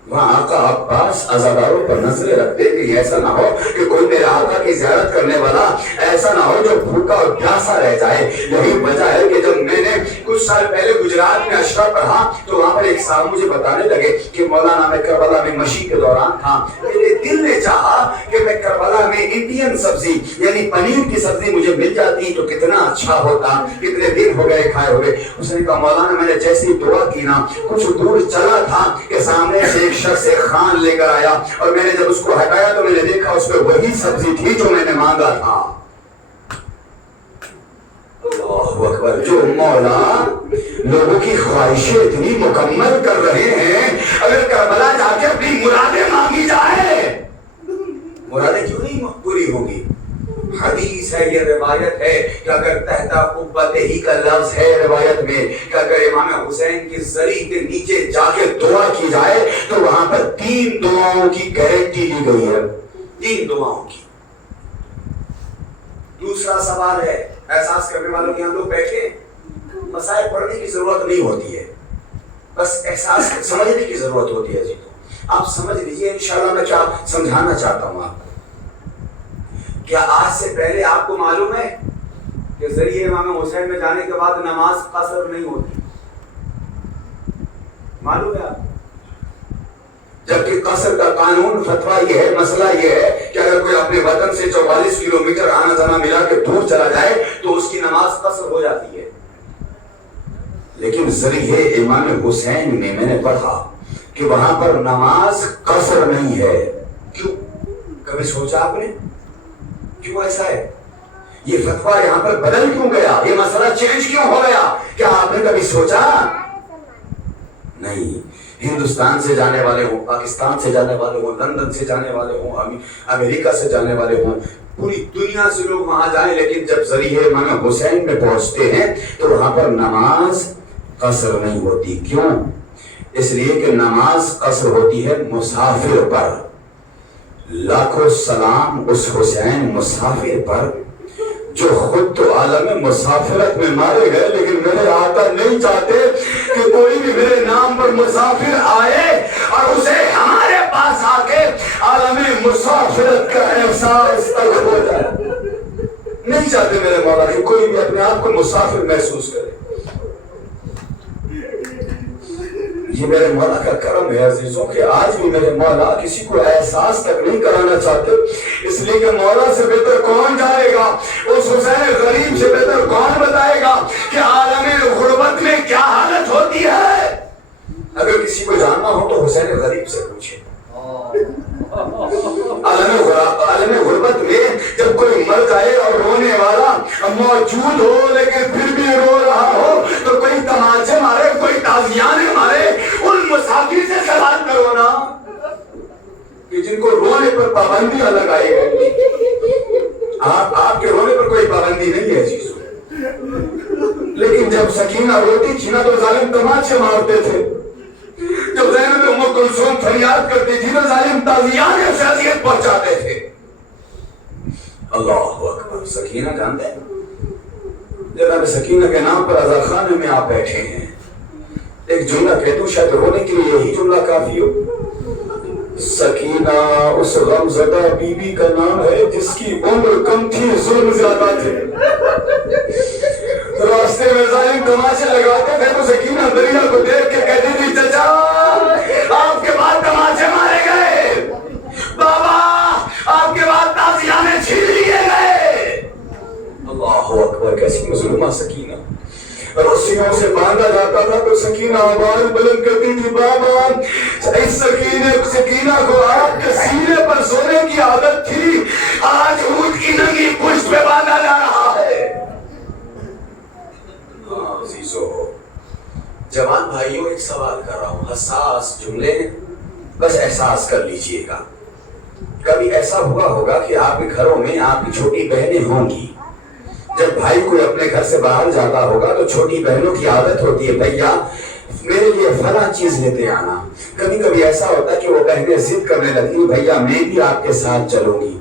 وہاں آقا عباس عزاداروں پر نظریں رکھتے کہ ایسا نہ ہو کہ کوئی میرے آقا کی زیارت کرنے والا ایسا نہ ہو جو بھوکا اور پیاسا رہ جائے۔ یہی وجہ ہے کہ جب میں نے کچھ سال پہلے گجرات میں اشرا پڑھا تو وہاں پر ایک صاحب مجھے بتانے لگے کہ مولانا میں کربلا میں مشی کے دوران تھا، میرے دل نے چاہا کہ میں کربلا میں انڈین سبزی یعنی پنیر کی سبزی مجھے مل جاتی تو کتنا اچھا ہوتا، کتنے دن ہو گئے کھائے ہوئے۔ اس نے کہا مولانا میں نے جیسی دعا کی نا، کچھ دور چلا تھا کہ سامنے سے ایک شخص ایک خان لے کر آیا اور میں نے جب اس کو ہٹایا تو میں نے دیکھا اس پہ وہی سبزی تھی جو میں نے مانگا تھا۔ اللہ اکبر! جو مولا لوگوں کی خواہشیں اتنی مکمل کر رہے ہیں، اگر کربلا جا کے اپنی مرادیں مانگی جائے، مرادیں کیوں نہیں پوری ہوگی؟ حدیث ہے، یہ روایت ہے کہ اگر تحت قبت ہی کا لفظ ہے روایت میں کہ اگر امام حسین کی زری کے نیچے جا کے دعا کی جائے تو وہاں پر 3 دعاؤں کی گارنٹی دی گئی ہے، 3 دعاؤں کی۔ دوسرا سوال ہے، احساس کرنے والوں کے یہاں لوگ بیٹھے، مسائل پڑھنے کی ضرورت نہیں ہوتی ہے، بس احساس سمجھنے کی ضرورت ہوتی ہے۔ جی تو آپ سمجھ لیجئے انشاءاللہ میں کیا سمجھانا چاہتا ہوں آپ کو۔ کیا آج سے پہلے آپ کو معلوم ہے کہ ذریعے امام حسین میں جانے کے بعد نماز قصر نہیں ہوتی؟ معلوم ہے آپ؟ جبکہ قصر کا قانون فتویٰ یہ ہے، مسئلہ یہ ہے کہ اگر کوئی اپنے وطن سے 44 کلومیٹر آنا جانا ملا کے دور چلا جائے تو اس کی نماز قصر ہو جاتی ہے۔ لیکن ذریعے امام حسین میں نے پڑھا کہ وہاں پر نماز قصر نہیں ہے۔ کیوں؟ کبھی سوچا آپ نے کیوں ایسا ہے؟ یہ فتویٰ یہاں پر بدل کیوں گیا؟ یہ مسئلہ چینج کیوں ہو گیا؟ کیا آپ نے کبھی سوچا؟ نہیں۔ ہندوستان سے جانے والے ہوں، پاکستان سے جانے والے ہوں، لندن سے جانے والے ہوں، امریکہ سے جانے والے ہوں، پوری دنیا سے لوگ وہاں جائیں، لیکن جب ذریعے امام حسین میں پہنچتے ہیں تو وہاں پر نماز قصر نہیں ہوتی۔ کیوں؟ اس لیے کہ نماز قصر ہوتی ہے مسافر پر۔ لاکھوں سلام اس حسین مسافر پر جو خود تو عالم مسافرت میں مارے گئے، لیکن میرے آقا نہیں چاہتے کہ کوئی بھی میرے نام پر مسافر آئے اور اسے ہمارے پاس آ کے عالم مسافرت کا احساس تک ہو جائے۔ نہیں چاہتے میرے مولا کہ کوئی بھی اپنے آپ کو مسافر محسوس کرے۔ یہ میرے مولا کا کرم ہے عزیزوں کہ آج بھی میرے مولا کسی کو احساس تک نہیں کرانا چاہتے۔ اس اس لیے کہ مولا سے بہتر کون جائے گا، اس حسین غریب سے بہتر کون بتائے گا کہ عالم غربت میں کیا حالت ہوتی ہے۔ اگر کسی کو جاننا ہو تو حسین غریب سے پوچھے۔ عالم غربت میں جب کوئی مر جائے اور رونے والا موجود ہو لیکن پھر بھی رو رہا ہو تو کوئی تماچے مارے، کوئی تازیانے مارے، ان مسافر سے سوال کرو نا کہ جن کو رونے پر پابندیاں لگائی گئی۔ آپ کے رونے پر کوئی پابندی نہیں ہے چیزوں، لیکن جب سکینہ روتی تھی نا تو ظالم تماچے مارتے تھے، جب زینب ام کلثوم فریاد کرتی تھی تو ظالم تازیانے سے اذیت پہنچاتے تھے۔ اللہ اکبر۔ سکینہ جانتے ہیں جناب سکینہ کے نام پر عزا خانے میں آپ بیٹھے ہیں، ایک جملہ کہہ دوں شاید رونے کے لیے یہی جملہ کافی ہو۔ سکینہ اس غم زدہ بی بی کا نام ہے جس کی عمر کم تھی ظلم زیادہ تھے۔ راستے میں ظالم تماشے لگاتے تھے تو سکینہ دریا کو دیکھ کے کہتی تھی چچا آپ کے بعد تماشے مارے گئے، بابا آپ کے بعد تازیانے چھین لیے گئے۔ اللہ اکبر۔ کیسی مظلومہ سکینہ، رسیوں سے باندھا جاتا تھا تو سکینہ آواز بلند کرتی تھی بابا اس سکینہ کو آپ کے سینے پر سونے کی عادت تھی، آج اونٹ کی ننگی پشت پہ باندھا جا رہا ہے۔ عزیزو جوان بھائیوں ایک سوال کر رہا ہوں، حساس جملے بس احساس کر لیجئے گا۔ کبھی ایسا ہوا ہوگا کہ آپ کے گھروں میں آپ کی چھوٹی بہنیں ہوں گی، جب بھائی کوئی اپنے گھر سے باہر جاتا ہوگا تو چھوٹی بہنوں کی عادت ہوتی ہے بھیا میرے لیے فلاں چیز لیتے آنا۔ کبھی کبھی ایسا ہوتا ہے کہ وہ بہنیں ضد کرنے لگتی بھیا میں بھی آپ کے ساتھ چلوں گی،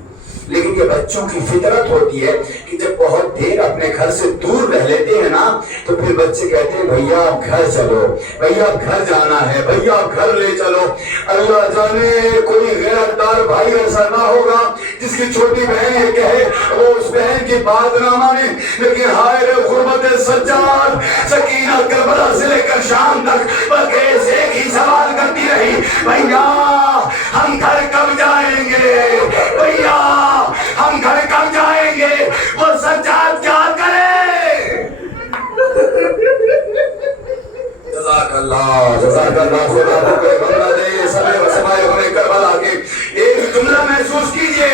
لیکن یہ بچوں کی فطرت ہوتی ہے کہ جب بہت دیر اپنے گھر سے دور رہ لیتے ہیں نا تو پھر بچے کہتے ہیں بھیا آپ گھر چلو، بھیا آپ گھر جانا ہے، بھیا آپ گھر لے چلو۔ اللہ جانے کوئی غیرتدار بھائی ایسا نہ ہوگا جس کی چھوٹی بہن یہ کہے وہ اس بہن کی بات نہ مانے، لیکن ہائے رے غربت سجاد سکینہ کربلا سے لے کر شام تک بس ایک ہی سوال کرتی رہی بھیا ہم گھر کب جائیں گے، بھیا ہم گھر کب جائیں گے، وہ سجاد کیا کرے۔ جزاک اللہ خدا کو کوئی بندہ دے سمے و سمائے ہوئے کربلا کے۔ ایک جملہ محسوس کیجئے،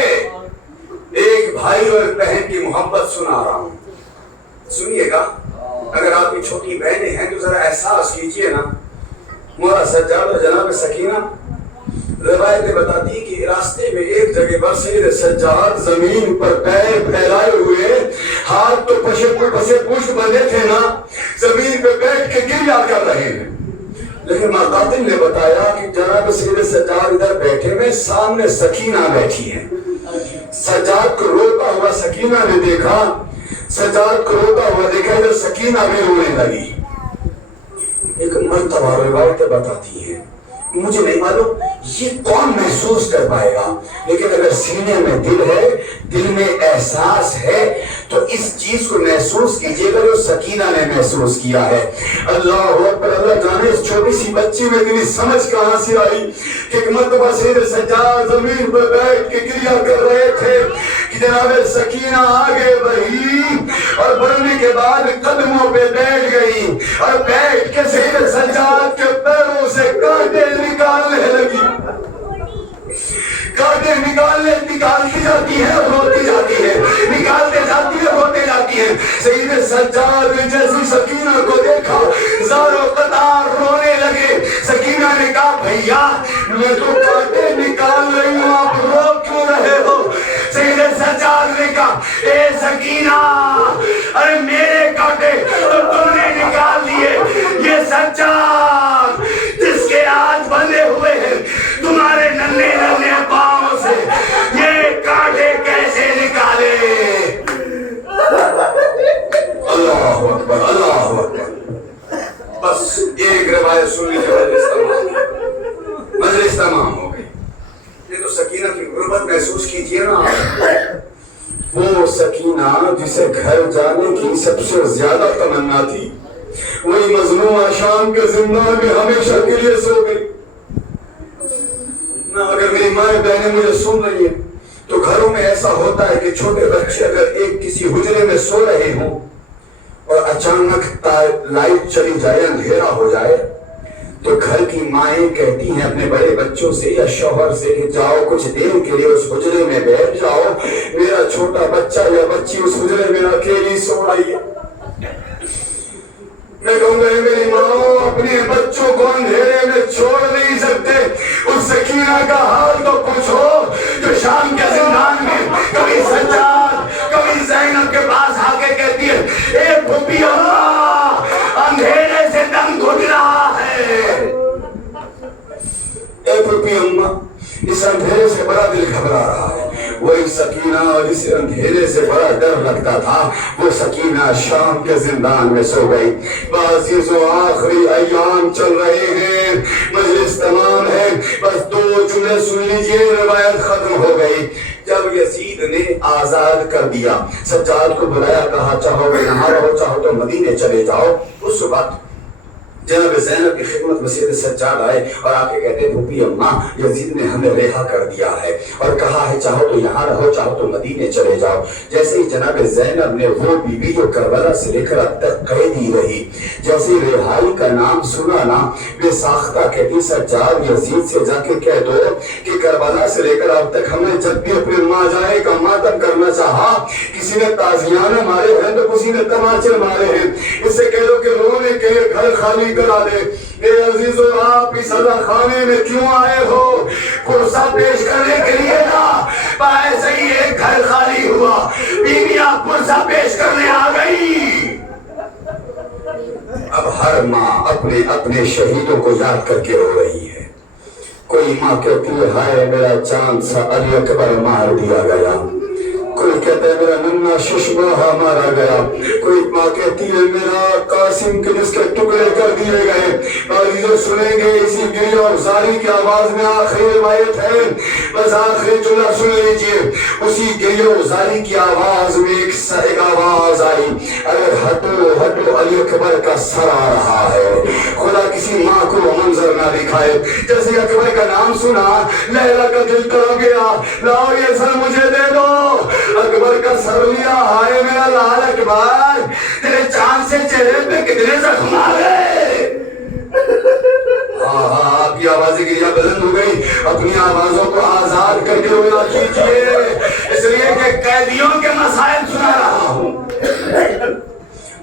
ایک بھائی اور بہن کی محبت سنا رہا ہوں، سنیے گا۔ اگر آپ کی چھوٹی بہنیں ہیں تو ذرا احساس کیجئے نا۔ مولا سجاد اور جناب سکینہ روایتیں بتاتی کہ راستے میں ایک جگہ پر سید سجاد زمین پر پیر پھیلائے ہوئے، ہاتھ تو پسے پشت بندھے تھے نا، زمین پہ بیٹھ کے گریہ کر رہے ہیں۔ لیکن مقاتل نے بتایا کہ جناب سید سجاد ادھر بیٹھے میں سامنے سکینہ بیٹھی ہے۔ سجاد کو روتا ہوا سکینہ نے دیکھا، سجاد کو روتا ہوا دیکھا ادھر سکینہ بھی رونے لگی۔ ایک مرتبہ روایتیں بتاتی ہیں، مجھے نہیں معلوم یہ کون محسوس کر پائے گا، لیکن اگر سینے میں دل ہے، دل میں احساس ہے تو اس چیز کو محسوس کیجئے گا جو سکینہ نے محسوس کیا ہے۔ اللہ اکبر۔ اللہ جانے اس چھوٹی سی بچی میں اتنی سمجھ کہاں سے آئی کہ ایک مرتبہ سید سجاد زمین پر بیٹھ کے گریہ کر رہے تھے کہ جناب سکینہ آگے بڑھی اور بڑھنے کے بعد قدموں پہ بیٹھ گئی اور بیٹھ کے سید سجاد کے پیروں سے کانٹے نکالنے لگی۔ کانٹے نکالتی جاتی ہے روتی جاتی ہے، نکالتے جاتی ہے روتے جاتی ہے۔ سید سجاد نے جیسی سکینہ کو دیکھا زار و قطار رونے لگے۔ سکینہ نے کہا بھیا میں تو کانٹے نکال رہی ہوں آپ رو کیوں رہے ہو؟ سید سجاد نے کہا اے سکینہ ارے میرے کانٹے تو تم نے نکال لیے، یہ سجاد جس کے آج بندھے ہوئے ہیں تمہارے ننھے ننھے پاؤں سے، یہ کانٹے کیسے نکالے؟ اللہ اکبر اللہ اکبر۔ بس ایک روایت سن لیجیے، مجلس تمام ہو گئی۔ یہ تو سکینہ کی غربت محسوس کیجیے نا، وہ سکینہ جسے گھر جانے کی سب سے زیادہ تمنا تھی، وہی مظلومہ شام کے زندان میں ہمیشہ کے لیے سو گئی۔ اگر میری ماں بہنیں مجھے سن رہی ہیں تو گھروں میں ایسا ہوتا ہے کہ چھوٹے بچے اگر ایک کسی حجرے میں سو رہے ہوں اور اچانک لائٹ چلی جائے، اندھیرا ہو جائے، تو گھر کی مائیں کہتی ہیں اپنے بڑے بچوں سے یا شوہر سے کہ جاؤ کچھ دیر کے لیے اس حجرے میں بیٹھ جاؤ، میرا چھوٹا بچہ یا بچی اس حجرے میں اکیلی سو رہی ہے۔ میں کہوں گا میری ماں اپنے بچوں کو اندھیرے میں چھوڑ نہیں سکتے، اس سکینہ کا حال تو پوچھو جو شام کے زندان میں کبھی سجاد کبھی زینب کے پاس آ کے کہتی ہے اے پھوپھی اماں اندھیرے سے دم گھٹ رہا ہے، اے پھوپھی اماں اس اندھیرے سے بڑا دل گھبرا رہا ہے۔ وہی سکینہ اور اس اندھیرے سے بڑا ڈر لگتا تھا، وہ سکینہ شام کے زندان میں سو گئی۔ عزیزو آخری ایام چل رہے ہیں، مجلس تمام ہے، بس 2 جملے سن لیجئے، روایت ختم ہو گئی۔ جب یزید نے آزاد کر دیا، سجاد کو بلایا، کہا چاہو کہ یہاں رہو چاہو تو مدینے چلے جاؤ، اس وقت جناب زینب کی خدمت میں سید سجاد آئے اور آ کے کہتے پھوپھی اماں یزید نے ہمیں رہا کر دیا ہے اور کہا ہے چاہو تو یہاں رہو چاہو تو مدینے چلے جاؤ۔ جیسے ہی جناب زینب نے وہ بیوی جو کربلا سے لے کر اب تک قیدی رہی، جیسے رہائی کا نام سنا نا، بے ساختہ کہتی سجاد یزید سے جا کے کہہ دو کہ کربلا سے لے کر اب تک ہم نے جب بھی اپنے ماں جائے کا ماتم کرنا چاہا، کسی نے تازیانے مارے ہیں تو کسی نے تماچے مارے ہیں، اس سے کہہ دو کہ رونے کے لیے گھر خالی کرا دے۔ اے عزیزو آپ اس اللہ خانے میں کیوں آئے ہو؟ پرسہ پیش کرنے کے لیے نا، ایسے ہی ایک گھر خالی ہوا، بیویاں پرسہ پیش کرنے آ گئی۔ اب ہر ماں اپنے اپنے شہیدوں کو یاد کر کے رو رہی ہے۔ کوئی ماں کہتی ہے ہائے میرا چاند سا علی اکبر مار دیا گیا، کوئی کہتا ہے میرا ننھا ششماہا مارا گیا، کوئی ماں کہتی ہے میرا قاسم کے جس کے ٹکڑے کر دیے گئے۔ عزیزو سنیں گے اسی گریہ اور زاری کی آواز میں آخری روایت ہے، بس آخری جملہ سن لیجئے، اسی گریہ اور زاری کی آواز میں ایک آواز آئی، اگر ہٹو ہٹو علی اکبر کا سر آ رہا ہے۔ خدا کسی ماں کو وہ منظر نہ دکھائے، جیسے اکبر کا نام سنا لیلا کا دل تڑپ گیا، لاؤ یہ سر مجھے دے دو۔ اکبر کا سر لیا، ہائے میرا لال اکبر تیرے چاند سے چہرے پہ کتنے زخم آ گئے۔ آپ کی آوازیں گریہ بلند ہو گئی، اپنی آوازوں کو آزاد کر کے رونا کیجئے، اس لیے کہ قیدیوں کے مسائل سنا رہا ہوں۔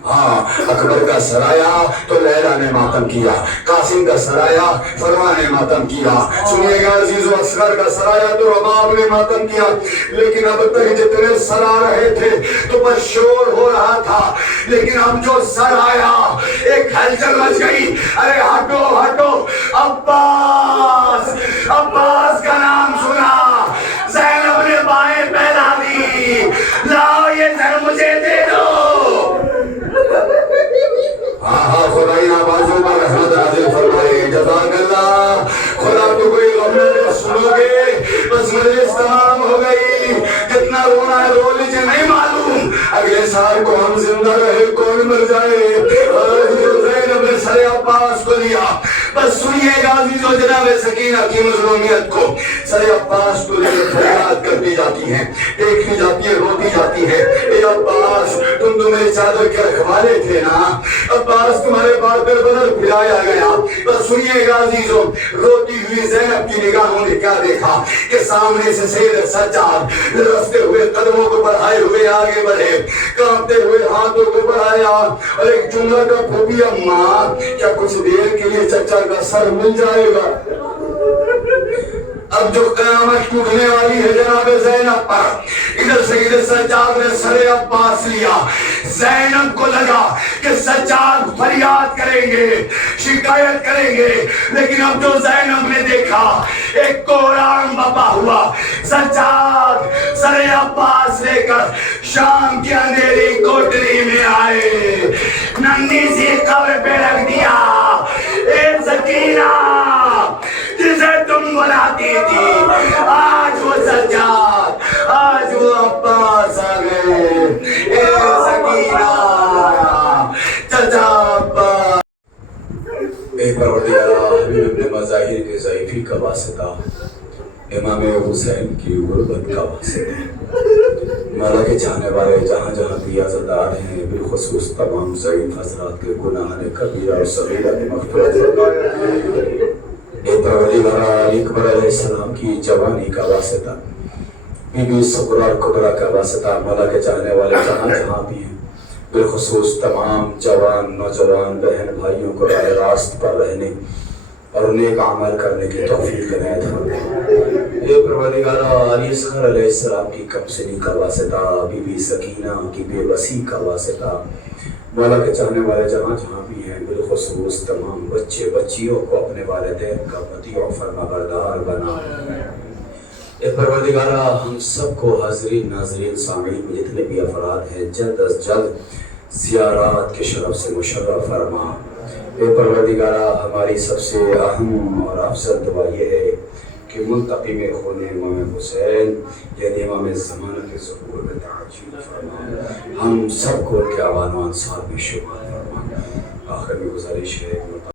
ہاں اکبر کا سرایا تو لیلا نے ماتم کیا، قاسم کا سرایا فروا نے ماتم کیا، سنیے گا عزیزو اصغر کا سرایا تو رباب نے ماتم کیا، لیکن اب تک جتنے سر آ رہے تھے تو بس شور ہو رہا تھا، لیکن اب جو سر آیا ایک ہلچل مچ گئی، ارے ہٹو ہٹو، عباس عباس کا نام سنا، زینب نے بائیں پھیلا دی، لاؤ یہ سر مجھے دے دو۔ خدا ان آوازوں پر رحمت نازل فرمائے، جزاک اللہ۔ خدا تو کوئی غم نہ سنو گے، بس مجلس تمام ہو گئی، جتنا رونا ہے رو لیجیے، نہیں معلوم اگلے سال کو ہم زندہ رہے کون مر جائے۔ زینب نے سر عباس کو لیا، بس سنیے گا عزیزو جناب سکینہ کی مظلومیت کو، سر عباس کو لے فریاد کرتی جاتی ہیں، دیکھتی جاتی ہے، روتی جاتی ہے، اے عباس تم تو میری چادر کے رکھوالے تھے نا، عباس تمہارے بال پر بدل پھرایا گیا۔ بس سنیے گا عزیزو، روتی ہوئی زینب کی نگاہوں نے کیا دیکھا کہ سامنے سے سید سجاد رستے ہوئے قدموں کو بڑھائے ہوئے آگے بڑھے، کانپتے ہوئے ہاتھوں کو بڑھایا اور ایک جملہ کا پھوپھی اماں کیا کچھ دیر کے لیے چچا کا سر مل جائے گا؟ اب جو قیامت ٹوٹنے والی ہے جناب زینب پر، ادھر سے ادھر سجاد نے سر عباس لیا، زینب کو لگا کہ سجاد فریاد کریں گے، شکایت کریں گے، لیکن اب جو زینب نے دیکھا ایک قرآن بپا ہوا، سجاد سر عباس لے کر شام کی اندھیری کوٹری میں آئے، ننھی سی قبر پہ رکھ دیا، اے سکینہ جسے تم بلاتی تھی، آج وہ سجاد، آج وہ عباس آ گئے، اے سکینہ چچا عباس۔ اے پروردگار حبیب ابن مظاہر کے ضعیفی کا واسطہ، امام حسین کی غربت کا واسطہ مولا کے چاہنے والے جہاں جہاں بھی عزادار ہیں، بالخصوص تمام ضعیف حضرات کے گناہ کبیرہ اور صغیرہ کی مغفرت فرمائے۔ اے پروردگار، علی اکبر علیہ السلام کی جوانی کا واسطہ، بی بی صغرا اور کبریٰ کا واسطہ، مولا کے چاہنے والے جہاں جہاں بھی ہیں، بالخصوص تمام جوان نوجوان بہن بھائیوں کو راہ راست پر رہنے اور نیک عمل کرنے کی توفیق عنایت فرما۔ اے پروردگار، علی اصغر علیہ السلام کی کمسنی کا واسطہ، بی بی سکینہ کی بے بسی کا واسطہ، مولا کے چاہنے والے جہاں جہاں بھی ہیں، بالخصوص تمام بچے بچیوں کو اپنے والدین کا مطیع و فرما بردار بنا۔ اے پروردگار، ہم سب کو حاضرین ناظرین سامعین میں جتنے بھی افراد ہیں جلد از جلد زیارات کے شرف سے مشرف فرما۔ اے پروردگار، ہماری سب سے اہم اور افضل دعا یہ ہے کہ منتقم خون امام حسین یعنی امام زمانہ کے ظہور میں تعجیل فرما، ہم سب کو ان کے اعوان و انصار میں شمار فرما۔ آخر میں گزارش ہے